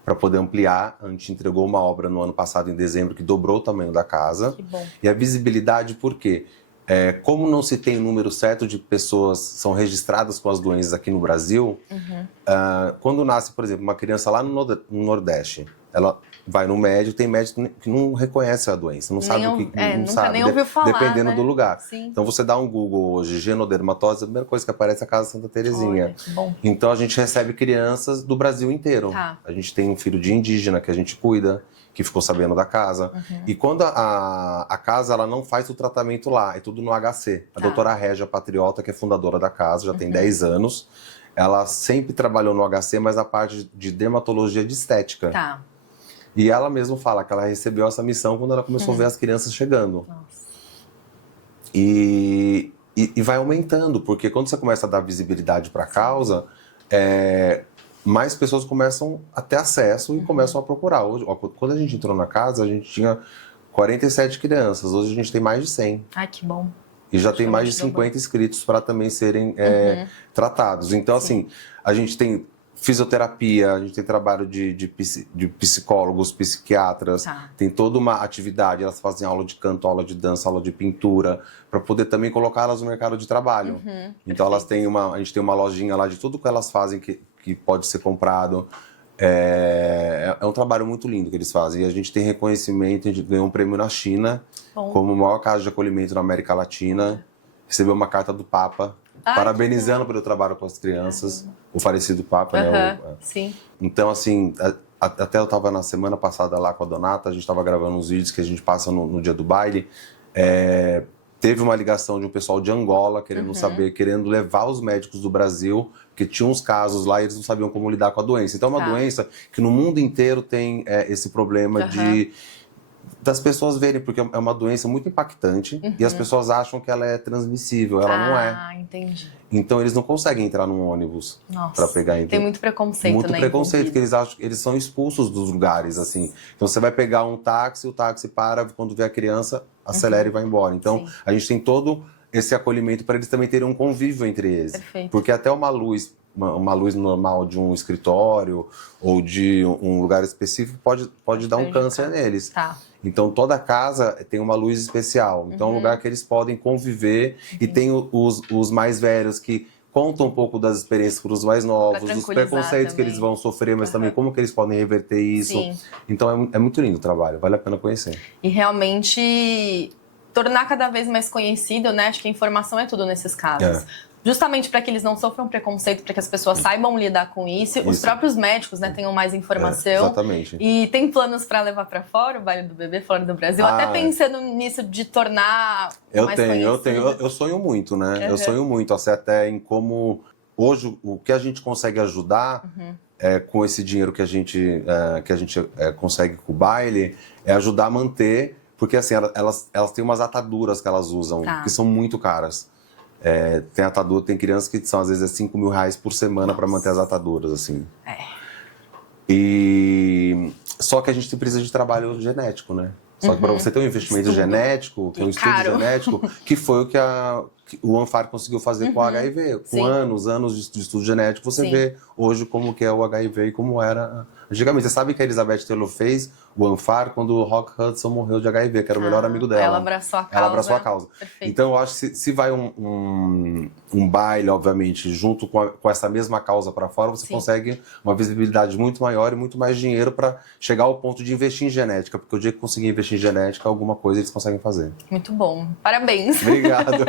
para poder ampliar. A gente entregou uma obra no ano passado, em dezembro, que dobrou o tamanho da casa. Que bom. E a visibilidade por quê? Como não se tem o número certo de pessoas que são registradas com as doenças aqui no Brasil, quando nasce, por exemplo, uma criança lá no Nordeste, ela vai no médico, tem médico que não reconhece a doença, não sabe o que não nunca sabe, nem ouviu falar, dependendo do lugar. Sim. Então você dá um Google hoje, genodermatose, a primeira coisa que aparece é a Casa Santa Terezinha. Olha, que bom. Então a gente recebe crianças do Brasil inteiro. Tá. A gente tem um filho de indígena que a gente cuida, que ficou sabendo da casa. E quando a casa ela não faz o tratamento lá, é tudo no HC. A doutora Régia Patriota, que é fundadora da casa, já tem 10 anos, ela sempre trabalhou no HC, mas na parte de dermatologia de estética. Tá. E ela mesma fala que ela recebeu essa missão quando ela começou a ver as crianças chegando. Nossa. E vai aumentando, porque quando você começa a dar visibilidade para a causa, mais pessoas começam a ter acesso e começam a procurar. Hoje, quando a gente entrou na casa, a gente tinha 47 crianças. Hoje a gente tem mais de 100. Ai, que bom. E já tem mais de 50 inscritos para também serem tratados. Então, assim, a gente tem fisioterapia, a gente tem trabalho de psicólogos, psiquiatras, tem toda uma atividade, elas fazem aula de canto, aula de dança, aula de pintura, para poder também colocá-las no mercado de trabalho. Então elas têm a gente tem uma lojinha lá de tudo que elas fazem que pode ser comprado. É um trabalho muito lindo que eles fazem. E a gente tem reconhecimento, a gente ganhou um prêmio na China, como a maior casa de acolhimento na América Latina, recebeu uma carta do Papa, parabenizando pelo trabalho com as crianças, o falecido Papa, né? Sim. Então, assim, até eu estava na semana passada lá com a Donata, a gente estava gravando uns vídeos que a gente passa no dia do baile. Teve uma ligação de um pessoal de Angola querendo saber, querendo levar os médicos do Brasil, porque tinha uns casos lá e eles não sabiam como lidar com a doença. Então, é uma doença que no mundo inteiro tem esse problema das pessoas verem, porque é uma doença muito impactante e as pessoas acham que ela é transmissível, ela não é. Ah, entendi. Então eles não conseguem entrar num ônibus para pegar. Tem muito preconceito, muito né? Preconceito, que eles acham que eles são expulsos dos lugares, assim. Então você vai pegar um táxi, o táxi para, quando vê a criança, acelera e vai embora. Então a gente tem todo esse acolhimento para eles também terem um convívio entre eles. Perfeito. Porque até uma luz normal de um escritório ou de um lugar específico pode dar um câncer neles. Tá. Então toda casa tem uma luz especial. Então é um lugar que eles podem conviver. E tem os mais velhos que contam um pouco das experiências para os mais novos, dos preconceitos que eles vão sofrer, mas também como que eles podem reverter isso. Sim. Então é muito lindo o trabalho, vale a pena conhecer. E realmente tornar cada vez mais conhecido, né? Acho que a informação é tudo nesses casos. Justamente para que eles não sofram preconceito, para que as pessoas saibam lidar com isso. Os próprios médicos, né, tenham mais informação. Exatamente. E tem planos para levar para fora o Baile do Bebê, fora do Brasil? Até pensando nisso de tornar mais conhecido. Eu sonho muito, né? Eu sonho muito, assim, até em como... Hoje, o que a gente consegue ajudar com esse dinheiro que a gente consegue com o baile é ajudar a manter... Porque, assim, elas têm umas ataduras que elas usam, que são muito caras. Tem atadura, tem crianças que são, às vezes, R$5.000 por semana para manter as ataduras, assim. Só que a gente precisa de trabalho genético, né? Só que para você ter um investimento genético, ter um estudo genético, que foi o que o Anfar conseguiu fazer com o HIV. Com anos de estudo genético, você vê hoje como que é o HIV e como era antigamente. Você sabe que a Elizabeth Taylor fez o Anfar quando o Rock Hudson morreu de HIV, que era o melhor amigo dela. Ela abraçou a causa. Perfeito. Então eu acho que se vai um baile, obviamente, junto com essa mesma causa para fora, você consegue uma visibilidade muito maior e muito mais dinheiro para chegar ao ponto de investir em genética. Porque o dia que conseguir investir em genética, alguma coisa eles conseguem fazer. Muito bom. Parabéns. Obrigado.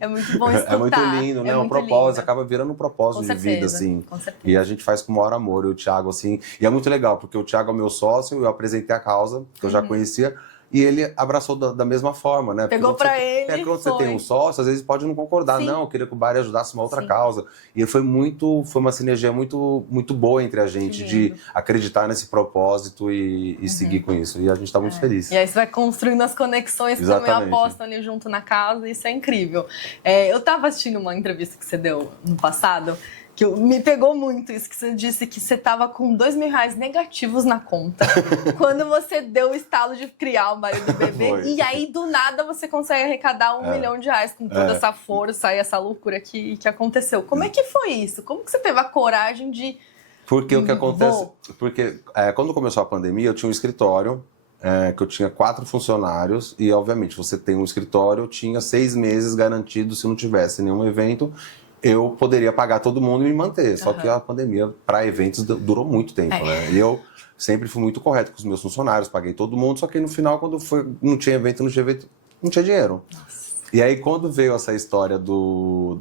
É muito bom escutar. É muito lindo, né? É um muito propósito, lindo. acaba virando um propósito de vida, assim. Com certeza. E a gente faz com o maior amor, eu e o Thiago, assim. E é muito legal, porque o Thiago é meu sócio, eu apresentei a causa, que eu já conhecia, e ele abraçou da mesma forma, né? Pegou pra ele. Quando você tem um sócio, às vezes pode não concordar. Sim. Não, eu queria que o Bari ajudasse uma outra causa. E foi uma sinergia muito, muito boa entre a gente, de acreditar nesse propósito e seguir com isso. E a gente tá muito feliz. E aí você vai construindo as conexões que também apostam ali junto na causa, isso é incrível. Eu tava assistindo uma entrevista que você deu no passado, que me pegou muito isso, que você disse que você tava com R$2.000 negativos na conta quando você deu o estalo de criar o Bari do Bebê. E aí, do nada, você consegue arrecadar R$1 milhão com toda essa força e essa loucura que aconteceu. Como é que foi isso? Como que você teve a coragem de... Porque o que acontece... Porque quando começou a pandemia, eu tinha um escritório, que eu tinha 4 funcionários, e obviamente você tem um escritório, eu tinha 6 meses garantido, se não tivesse nenhum evento, eu poderia pagar todo mundo e me manter. Só que a pandemia, para eventos, durou muito tempo, né? E eu sempre fui muito correto com os meus funcionários, paguei todo mundo, só que no final, quando não tinha evento, não tinha dinheiro. Nossa. E aí, quando veio essa história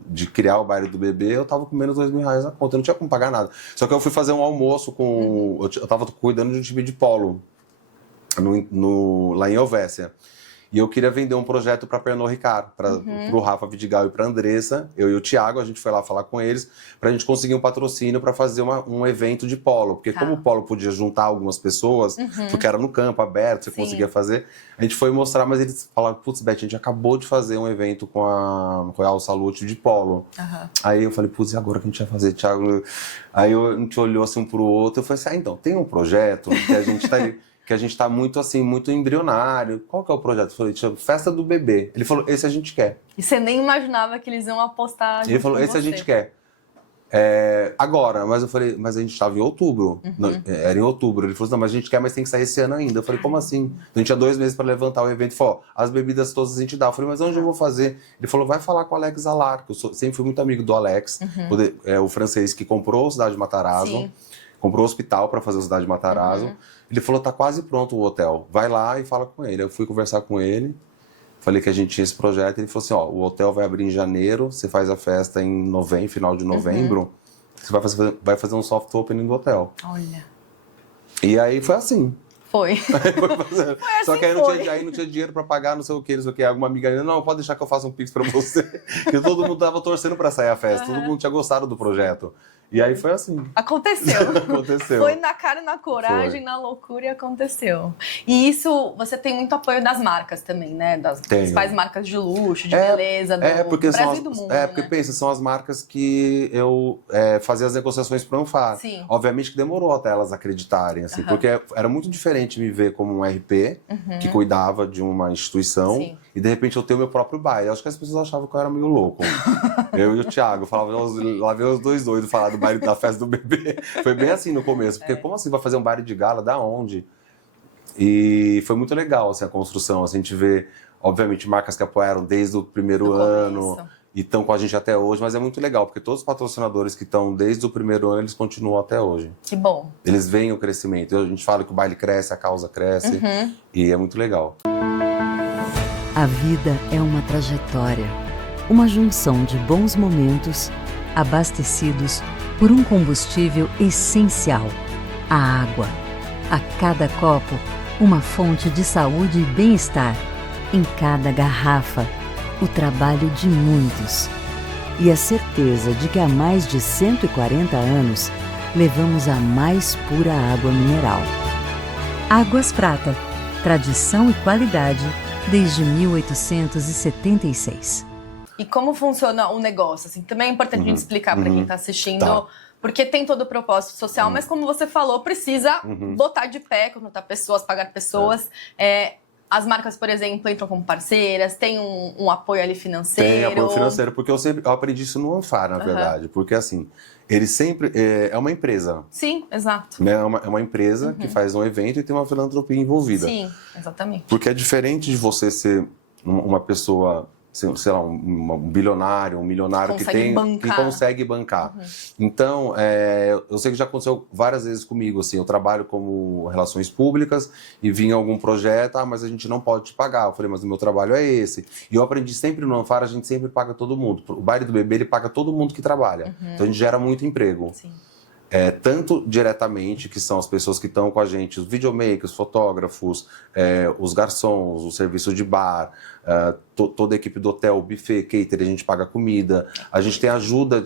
de criar o Bari do Bebê, eu tava com menos R$2.000 na conta, eu não tinha como pagar nada. Só que eu fui fazer um almoço com... Eu tava cuidando de um time de polo, lá em Helvécia. E eu queria vender um projeto para Pernod Ricard, para o Rafa Vidigal e para a Andressa. Eu e o Thiago, a gente foi lá falar com eles para a gente conseguir um patrocínio para fazer um evento de polo. Porque como o polo podia juntar algumas pessoas, porque era no campo, aberto, você conseguia fazer, a gente foi mostrar, mas eles falaram, putz, Beth, a gente acabou de fazer um evento com a Royal Salute de polo. Aí eu falei, putz, e agora que a gente vai fazer, Thiago? Aí a gente olhou assim um pro outro, eu falei assim, então, tem um projeto que a gente tá muito assim, muito embrionário. Qual que é o projeto? Eu falei, Festa do Bebê. Ele falou, esse a gente quer. E você nem imaginava que eles iam apostar. Ele falou, esse a gente quer. Agora, mas eu falei, mas a gente estava em outubro. Era em outubro. Ele falou, não, mas a gente quer, mas tem que sair esse ano ainda. Eu falei, como assim? A gente tinha 2 meses para levantar o evento. Ele falou, as bebidas todas a gente dá. Eu falei, mas onde eu vou fazer? Ele falou, vai falar com o Alex Alar, que eu sempre fui muito amigo do Alex, o francês que comprou a Cidade de Matarazzo. Sim. Comprou o hospital para fazer a Cidade de Matarazzo. Ele falou, tá quase pronto o hotel. Vai lá e fala com ele. Eu fui conversar com ele. Falei que a gente tinha esse projeto. Ele falou assim, o hotel vai abrir em janeiro. Você faz a festa em final de novembro. Você vai fazer um soft opening do hotel. Olha. E aí foi assim. Foi. Só que aí não tinha dinheiro pra pagar, não sei o que. Alguma amiga ainda, não, pode deixar que eu faça um pix pra você. Porque todo mundo tava torcendo pra sair a festa. Todo mundo tinha gostado do projeto. E aí foi assim. Aconteceu. Aconteceu. Foi na cara e na coragem, na loucura e aconteceu. E isso, você tem muito apoio das marcas também, né? Das principais marcas de luxo, de beleza, do Brasil e do mundo, porque pensa, são as marcas que eu fazia as negociações para Anfar. Sim. Obviamente que demorou até elas acreditarem, assim, porque era muito diferente me ver como um RP, que cuidava de uma instituição, e de repente eu ter o meu próprio baile. Acho que as pessoas achavam que eu era meio louco. Eu e o Thiago, lá veio os dois doidos falar do baile da Festa do Bebê. Foi bem assim no começo, porque como assim vai fazer um baile de gala? Da onde? E foi muito legal assim, a construção. Assim, a gente vê, obviamente, marcas que apoiaram desde o primeiro ano e estão com a gente até hoje, mas é muito legal, porque todos os patrocinadores que estão desde o primeiro ano, eles continuam até hoje. Que bom. Eles veem o crescimento. A gente fala que o baile cresce, a causa cresce, e é muito legal. A vida é uma trajetória, uma junção de bons momentos abastecidos por um combustível essencial, a água. A cada copo, uma fonte de saúde e bem-estar. Em cada garrafa, o trabalho de muitos. E a certeza de que há mais de 140 anos, levamos a mais pura água mineral. Águas Prata. Tradição e qualidade desde 1876. E como funciona o negócio? Assim, também é importante a gente explicar para quem está assistindo, porque tem todo o propósito social, mas como você falou, precisa botar de pé, contratar pessoas, pagar pessoas. As marcas, por exemplo, entram como parceiras, tem um apoio ali financeiro. Tem apoio financeiro, porque eu aprendi isso no Anfar, na verdade. Porque assim, ele sempre é uma empresa. Sim, exato. É uma empresa que faz um evento e tem uma filantropia envolvida. Sim, exatamente. Porque é diferente de você ser uma pessoa sei lá, um bilionário, um milionário que consegue bancar. Então, eu sei que já aconteceu várias vezes comigo, assim, eu trabalho como relações públicas e vinha algum projeto, mas a gente não pode te pagar. Eu falei, mas o meu trabalho é esse. E eu aprendi sempre no Anfar, a gente sempre paga todo mundo. O Baile do Bebê, ele paga todo mundo que trabalha. Então a gente gera muito emprego. Sim. Tanto diretamente, que são as pessoas que estão com a gente, os videomakers, fotógrafos, os garçons, o serviço de bar, toda a equipe do hotel, o buffet, cater, a gente paga comida. A gente tem ajuda,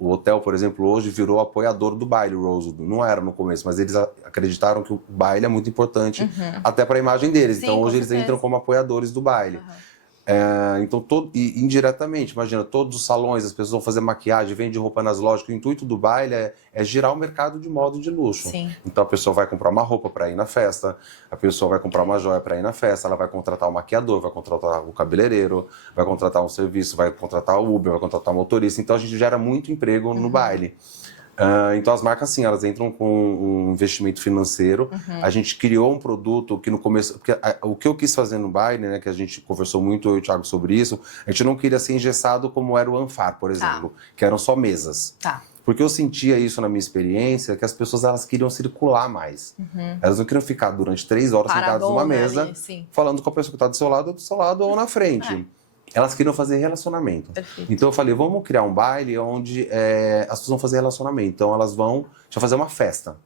o hotel, por exemplo, hoje virou apoiador do baile, Rosewood. Não era no começo, mas eles acreditaram que o baile é muito importante, até para a imagem deles. Sim, então hoje eles entram como apoiadores do baile. Então, indiretamente, imagina, todos os salões, as pessoas vão fazer maquiagem, vende roupa nas lojas, o intuito do baile é girar o mercado de moda e de luxo. Sim. Então a pessoa vai comprar uma roupa para ir na festa, a pessoa vai comprar uma joia para ir na festa, ela vai contratar o maquiador, vai contratar o cabeleireiro, vai contratar um serviço, vai contratar o Uber, vai contratar o motorista. Então a gente gera muito emprego no baile. Então as marcas, sim, elas entram com um investimento financeiro. A gente criou um produto que no começo... Porque o que eu quis fazer no baile, né, que a gente conversou muito, eu e o Thiago, sobre isso, a gente não queria ser engessado como era o Anfar, por exemplo, que eram só mesas. Porque eu sentia isso na minha experiência, que as pessoas elas queriam circular mais. Elas não queriam ficar durante 3 horas sentadas numa mesa, ali, falando com a pessoa que está do seu lado ou na frente. Elas queriam fazer relacionamento. Perfeito. Então eu falei, vamos criar um baile onde as pessoas vão fazer relacionamento. Então elas vão fazer uma festa.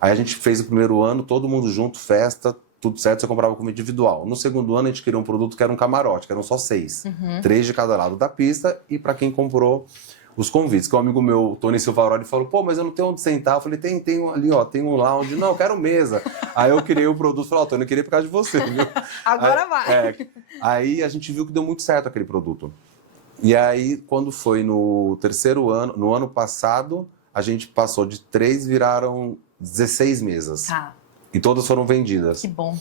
Aí a gente fez o primeiro ano, todo mundo junto, festa, tudo certo, você comprava como individual. No segundo ano a gente criou um produto que era um camarote, que eram só 6. 3 de cada lado da pista e para quem comprou os convites. Que um amigo meu, Tony Silvaroli, falou, pô, mas eu não tenho onde sentar. Eu falei, tem ali, ó, tem um lounge. Não, eu quero mesa. Aí eu criei o produto, falei, ó, Tony, eu queria por causa de você, viu? Agora vai. Aí a gente viu que deu muito certo aquele produto. E aí, quando foi no terceiro ano, no ano passado, a gente passou de 3, viraram 16 mesas. E todas foram vendidas. Que bom.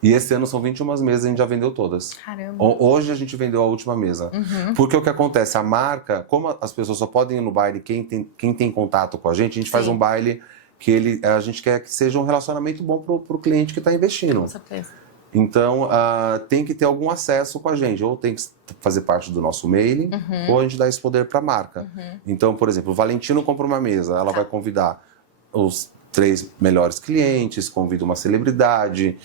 E esse ano são 21 mesas, a gente já vendeu todas. Caramba. Hoje a gente vendeu a última mesa. Porque o que acontece, a marca, como as pessoas só podem ir no baile quem tem contato com a gente faz um baile que a gente quer que seja um relacionamento bom pro cliente que está investindo. Com certeza. Então, tem que ter algum acesso com a gente. Ou tem que fazer parte do nosso mailing, ou a gente dá esse poder para a marca. Então, por exemplo, o Valentino compra uma mesa, ela vai convidar os 3 melhores clientes, convida uma celebridade,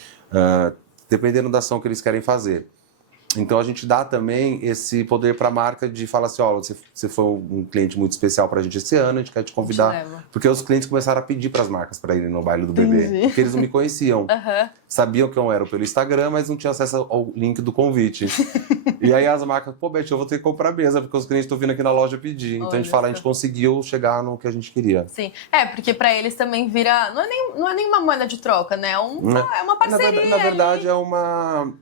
dependendo da ação que eles querem fazer. Então a gente dá também esse poder para a marca de falar assim, ó, você foi um cliente muito especial para a gente esse ano, a gente quer te convidar. Porque os clientes começaram a pedir para as marcas para irem no baile do bebê, porque eles não me conheciam. Sabiam que eu era pelo Instagram, mas não tinham acesso ao link do convite. E aí as marcas, pô, Beth, eu vou ter que comprar mesa, porque os clientes estão vindo aqui na loja pedir. Então a gente fala, a gente conseguiu chegar no que a gente queria. Sim, porque para eles também vira, não é nenhuma moeda de troca, né? É uma parceria. Na verdade é uma...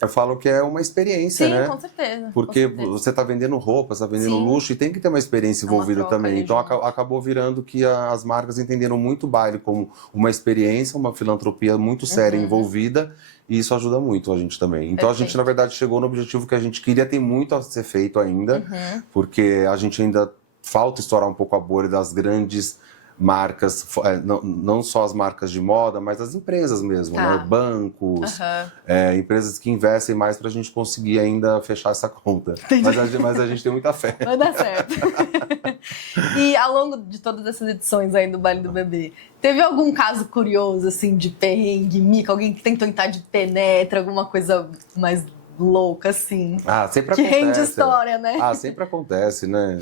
Eu falo que é uma experiência, né? Sim, com certeza. Porque você está vendendo roupa, você está vendendo luxo e tem que ter uma experiência envolvida também. Então acabou virando que as marcas entenderam muito o baile como uma experiência, uma filantropia muito séria envolvida e isso ajuda muito a gente também. Então a gente, na verdade, chegou no objetivo que a gente queria, tem muito a ser feito ainda, porque a gente ainda falta estourar um pouco a bolha das grandes marcas, não só as marcas de moda, mas as empresas mesmo, né? Bancos, empresas que investem mais para a gente conseguir ainda fechar essa conta. Mas a gente tem muita fé. Vai dar certo. E ao longo de todas essas edições aí do Baile do Bebê, teve algum caso curioso, assim, de perrengue, mico, alguém que tentou entrar de penetra, alguma coisa mais louca, assim? Sempre que acontece. rende história, né? Sempre acontece, né?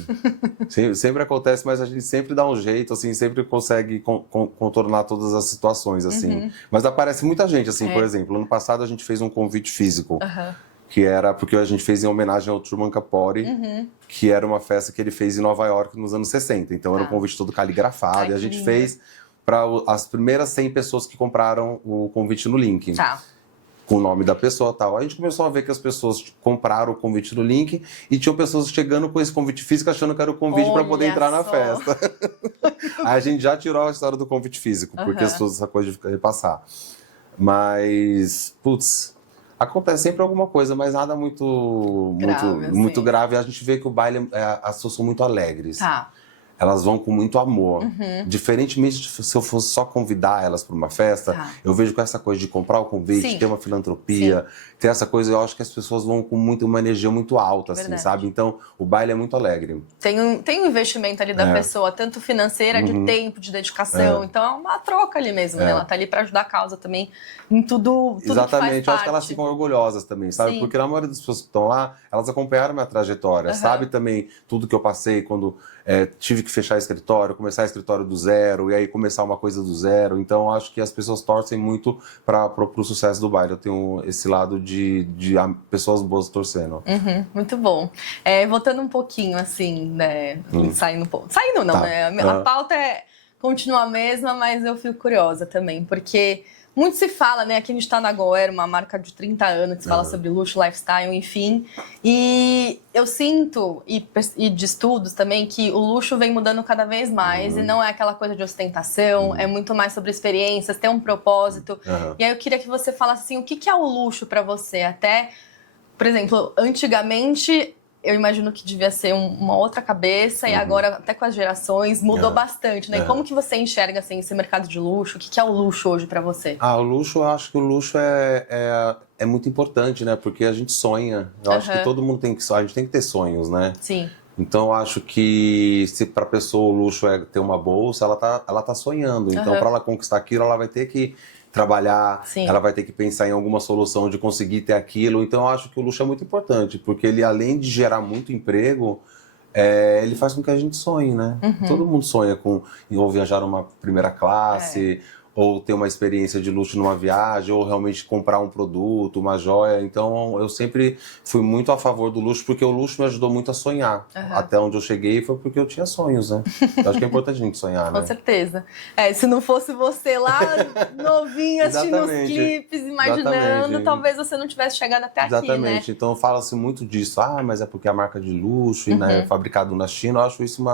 sempre acontece, mas a gente sempre dá um jeito, assim, sempre consegue contornar todas as situações, assim. Mas aparece muita gente, assim, por exemplo, ano passado a gente fez um convite físico, que era porque a gente fez em homenagem ao Truman Capote, que era uma festa que ele fez em Nova York nos anos 60. Então era um convite todo caligrafado, e a gente fez para as primeiras 100 pessoas que compraram o convite no link. Com o nome da pessoa e tal. A gente começou a ver que as pessoas compraram o convite no link e tinham pessoas chegando com esse convite físico achando que era o convite para poder entrar na festa. Aí a gente já tirou a história do convite físico, porque as pessoas essa coisa de repassar. Mas, acontece sempre alguma coisa, mas nada muito grave. A gente vê que o baile, as pessoas são muito alegres. elas vão com muito amor. Diferentemente de se eu fosse só convidar elas para uma festa, eu vejo com essa coisa de comprar o convite, ter uma filantropia, ter essa coisa, eu acho que as pessoas vão com uma energia muito alta, assim, sabe? Então, o baile é muito alegre. Tem um investimento ali da pessoa, tanto financeira, de tempo, de dedicação. Então, é uma troca ali mesmo, né? Ela tá ali para ajudar a causa também, em tudo Exatamente, que faz parte. Eu acho que elas ficam orgulhosas também, sabe? Porque a maioria das pessoas que estão lá, elas acompanharam minha trajetória, sabe também tudo que eu passei quando tive que fechar escritório, começar escritório do zero, e aí começar uma coisa do zero. Então, acho que as pessoas torcem muito para o sucesso do baile. Eu tenho esse lado de pessoas boas torcendo. Muito bom. Voltando um pouquinho, assim, né? Saindo um pouco. Saindo não, né? A pauta continua a mesma, mas eu fico curiosa também, porque muito se fala, né? Aqui a gente tá na Goer, uma marca de 30 anos que se fala sobre luxo, lifestyle, enfim. E eu sinto, e de estudos também, que o luxo vem mudando cada vez mais e não é aquela coisa de ostentação, é muito mais sobre experiências, ter um propósito. E aí eu queria que você falasse assim, o que é o luxo pra você? Até, por exemplo, antigamente eu imagino que devia ser uma outra cabeça e agora, até com as gerações, mudou bastante, né? E como que você enxerga assim, esse mercado de luxo? O que é o luxo hoje pra você? O luxo, eu acho que o luxo é muito importante, né? Porque a gente sonha. Eu acho que todo mundo a gente tem que ter sonhos, né? Sim. Então, eu acho que se para a pessoa o luxo é ter uma bolsa, ela tá sonhando. Então, para ela conquistar aquilo, ela vai ter que trabalhar, ela vai ter que pensar em alguma solução de conseguir ter aquilo. Então, eu acho que o luxo é muito importante, porque ele, além de gerar muito emprego, ele faz com que a gente sonhe, né? Todo mundo sonha ou viajar numa primeira classe, ou ter uma experiência de luxo numa viagem, ou realmente comprar um produto, uma joia. Então, eu sempre fui muito a favor do luxo, porque o luxo me ajudou muito a sonhar. Até onde eu cheguei foi porque eu tinha sonhos, né? Eu acho que é importante a gente sonhar, né? Com certeza. Se não fosse você lá, novinha, assistindo os clipes, imaginando, talvez você não tivesse chegado até aqui, né? Exatamente. Então, fala-se muito disso. Mas é porque é a marca de luxo, né, é fabricado na China. Eu acho isso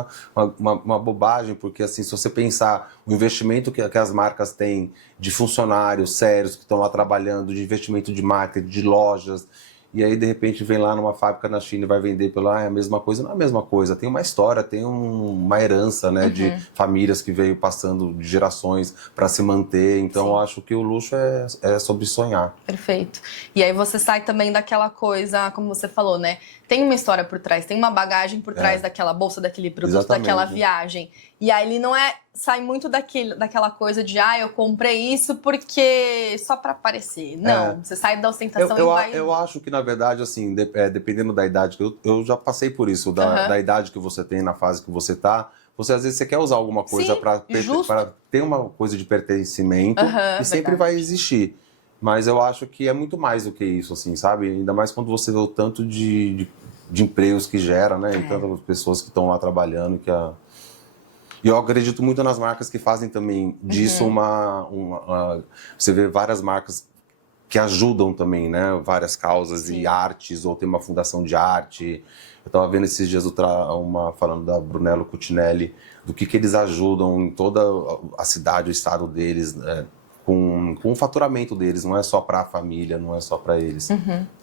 uma bobagem, porque, assim, se você pensar o investimento que as marcas têm de funcionários sérios que estão lá trabalhando, de investimento de marketing, de lojas, e aí de repente vem lá numa fábrica na China e vai vender é a mesma coisa. Não é a mesma coisa, tem uma história, tem uma herança, né, de famílias que veio passando de gerações para se manter. Então eu acho que o luxo é sobre sonhar. Perfeito. E aí você sai também daquela coisa, como você falou, né? Tem uma história por trás, tem uma bagagem por trás daquela bolsa, daquele produto, daquela viagem. E aí ele não sai muito daquela coisa de eu comprei isso porque só para aparecer. Não, você sai da ostentação e vai... Eu acho que, na verdade, assim, dependendo da idade, eu já passei por isso, da idade que você tem, na fase que você tá, você às vezes você quer usar alguma coisa para ter uma coisa de pertencimento e sempre vai existir. Mas eu acho que é muito mais do que isso, assim, sabe? Ainda mais quando você vê o tanto de empregos que gera, né? E tantas pessoas que estão lá trabalhando. E eu acredito muito nas marcas que fazem também disso Você vê várias marcas que ajudam também, né? Várias causas e artes, ou tem uma fundação de arte. Eu estava vendo esses dias falando da Brunello Cucinelli, do que eles ajudam em toda a cidade, o estado deles, com o faturamento deles, não é só para a família, não é só para eles.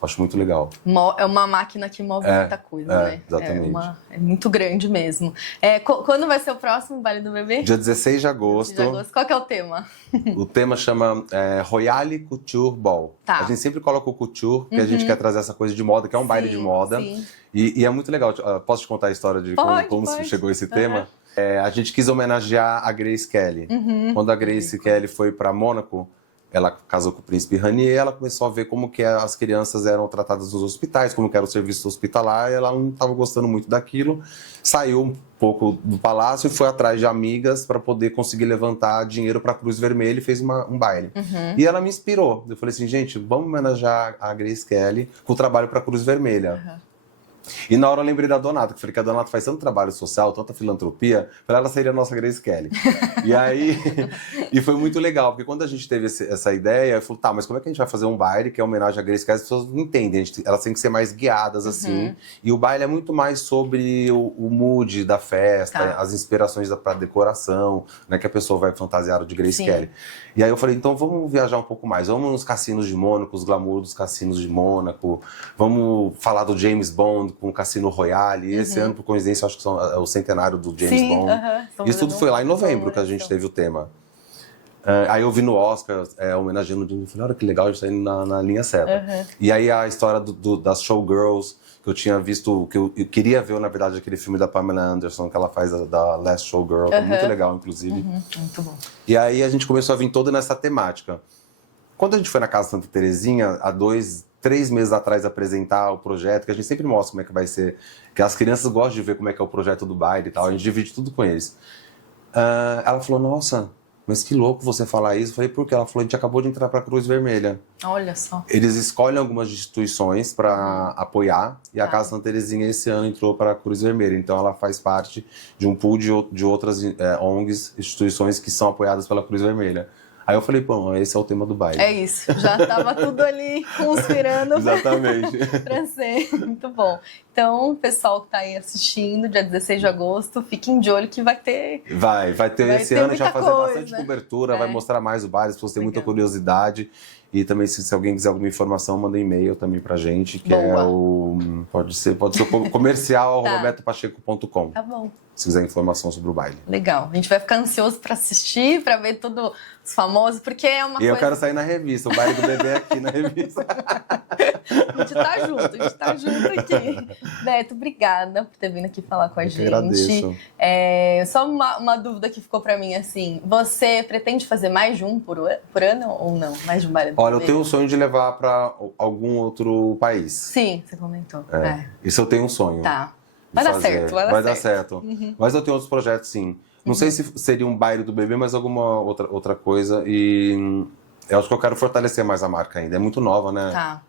Acho muito legal. É uma máquina que move muita coisa, né? Exatamente. É muito grande mesmo. Quando vai ser o próximo Baile do Bebê? Dia 16 de agosto. Qual que é o tema? O tema chama Royale Couture Ball. A gente sempre coloca o couture, porque a gente quer trazer essa coisa de moda, que é um baile de moda. E é muito legal. Posso te contar a história de como chegou esse tema? A gente quis homenagear a Grace Kelly. Quando a Grace Kelly foi para Mônaco, ela casou com o príncipe Ranier, ela começou a ver como que as crianças eram tratadas nos hospitais, como que era o serviço hospitalar, e ela não estava gostando muito daquilo, saiu um pouco do palácio e foi atrás de amigas para poder conseguir levantar dinheiro para a Cruz Vermelha e fez um baile. E ela me inspirou. Eu falei assim, gente, vamos homenagear a Grace Kelly com o trabalho para a Cruz Vermelha. E na hora eu lembrei da Donata, que eu falei que a Donata faz tanto trabalho social, tanta filantropia, para ela seria a nossa Grace Kelly. E aí, e foi muito legal, porque quando a gente teve essa ideia, eu falei, mas como é que a gente vai fazer um baile que é homenagem à Grace Kelly? As pessoas não entendem, elas têm que ser mais guiadas, assim. E o baile é muito mais sobre o mood da festa, as inspirações para decoração, né, que a pessoa vai fantasiada de Grace Kelly. E aí eu falei, então vamos viajar um pouco mais, vamos nos cassinos de Mônaco, os glamour dos cassinos de Mônaco, vamos falar do James Bond, um Cassino Royale. E esse ano, por coincidência, acho que é o centenário do James Bond. Isso tudo foi lá em novembro que a gente teve o tema. Aí eu vi no Oscar, homenageando o James Bond. Falei, olha que legal, a gente tá indo na linha certa. E aí a história das Showgirls, que eu tinha visto, que eu queria ver, na verdade, aquele filme da Pamela Anderson, que ela faz da Last Showgirl, que é muito legal, inclusive. Muito bom. E aí a gente começou a vir toda nessa temática. Quando a gente foi na Casa Santa Terezinha, há 3 meses atrás, apresentar o projeto, que a gente sempre mostra como é que vai ser, que as crianças gostam de ver como é que é o projeto do baile e tal, a gente divide tudo com eles. Ela falou, nossa, mas que louco você falar isso. Eu falei, por quê? Ela falou, a gente acabou de entrar para a Cruz Vermelha. Olha só. Eles escolhem algumas instituições para apoiar, e a Casa Santa Terezinha esse ano entrou para a Cruz Vermelha. Então ela faz parte de um pool de outras ONGs, instituições que são apoiadas pela Cruz Vermelha. Aí eu falei, pô, esse é o tema do baile. É isso, já tava tudo ali conspirando. Exatamente. Pra ser. Muito bom. Então, o pessoal que tá aí assistindo, dia 16 de agosto, fiquem de olho que vai ter... Vai ter esse ano, a gente vai fazer bastante né? cobertura, vai mostrar mais o baile, as pessoas têm muita curiosidade. E também, se alguém quiser alguma informação, manda um e-mail também pra gente, que é o... Pode ser o comercial @betopacheco.com. Tá bom. Se quiser informação sobre o baile. Legal. A gente vai ficar ansioso pra assistir, pra ver todos os famosos, porque é uma coisa... E eu quero sair na revista, o baile do bebê aqui na revista. A gente tá junto aqui. Beto, obrigada por ter vindo aqui falar com a gente. Eu agradeço. Só uma dúvida que ficou pra mim, assim, você pretende fazer mais de um por ano ou não? Mais de um baile do Olha, bebê? eu tenho um sonho de levar pra algum outro país. Sim, você comentou. Isso eu tenho um sonho. Tá. Vai dar certo, vai dar certo. Mas eu tenho outros projetos, sim. Não sei se seria um baile do bebê, mas alguma outra coisa. E eu acho que eu quero fortalecer mais a marca ainda. É muito nova, né? Tá.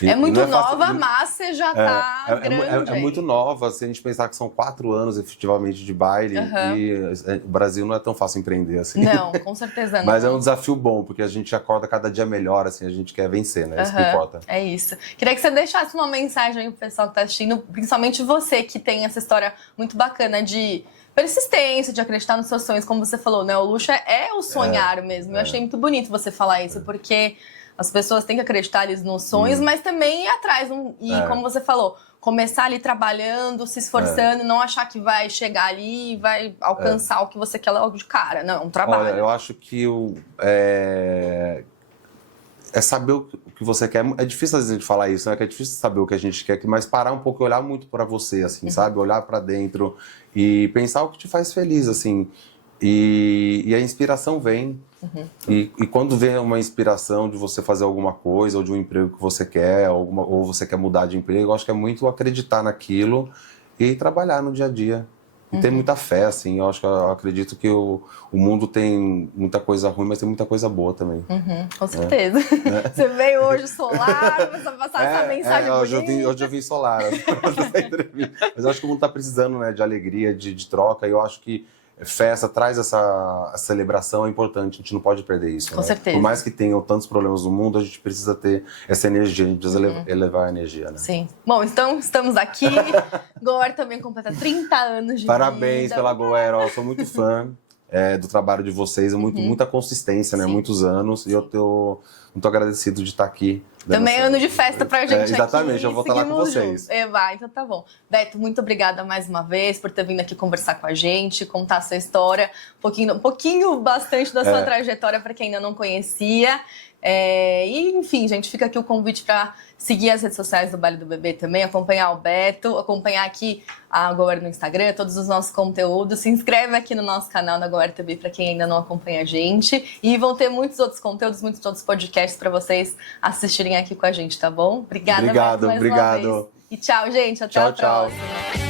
E É muito não nova, fácil, mas você já tá grande. É muito nova, se a gente pensar que são 4 anos efetivamente de baile. E o Brasil não é tão fácil empreender assim. Não, com certeza não. Mas é um desafio bom, porque a gente acorda cada dia melhor, assim, a gente quer vencer, né? Isso que importa. É isso. Queria que você deixasse uma mensagem aí pro pessoal que tá assistindo, principalmente você que tem essa história muito bacana de persistência, de acreditar nos seus sonhos, como você falou, né? O luxo é o sonhar mesmo. Eu achei muito bonito você falar isso, porque as pessoas têm que acreditar ali nos sonhos, mas também ir atrás. Como você falou, começar ali trabalhando, se esforçando, não achar que vai chegar ali e vai alcançar o que você quer logo de cara. Não, é um trabalho. Olha, eu acho que é saber o que você quer. É difícil às vezes de falar isso, né? Que é difícil saber o que a gente quer, mas parar um pouco e olhar muito para você, assim, sabe? Olhar para dentro e pensar o que te faz feliz, assim. E a inspiração vem. E quando vem uma inspiração de você fazer alguma coisa, ou de um emprego que você quer, ou você quer mudar de emprego, eu acho que é muito acreditar naquilo e trabalhar no dia a dia. E ter muita fé, assim. Eu acredito que o mundo tem muita coisa ruim, mas tem muita coisa boa também. Com certeza. Você veio hoje solar, você vai passar essa mensagem bonita. Hoje eu vim solar. Mas eu acho que o mundo está precisando, né, de alegria, de troca. E eu acho que festa traz essa celebração, é importante, a gente não pode perder isso. Com certeza. Por mais que tenham tantos problemas no mundo, a gente precisa ter essa energia, a gente precisa elevar a energia, né? Sim. Bom, então estamos aqui. Goer também completa 30 anos de Parabéns vida. pela Goer, eu sou muito fã do trabalho de vocês, muita consistência, né? Muitos anos, e eu tô muito agradecido de estar aqui. Também ano de festa pra gente aqui. Exatamente, eu vou estar lá com vocês. Vai, então tá bom. Beto, muito obrigada mais uma vez por ter vindo aqui conversar com a gente, contar a sua história, bastante da sua trajetória para quem ainda não conhecia. E, enfim, gente, fica aqui o convite para seguir as redes sociais do Baile do Bebê também, acompanhar o Beto, acompanhar aqui a Goer no Instagram, todos os nossos conteúdos. Se inscreve aqui no nosso canal da Goer TV para quem ainda não acompanha a gente. E vão ter muitos outros conteúdos, muitos outros podcasts para vocês assistirem aqui com a gente, tá bom? Obrigada mais uma vez. E tchau, gente. Até a próxima.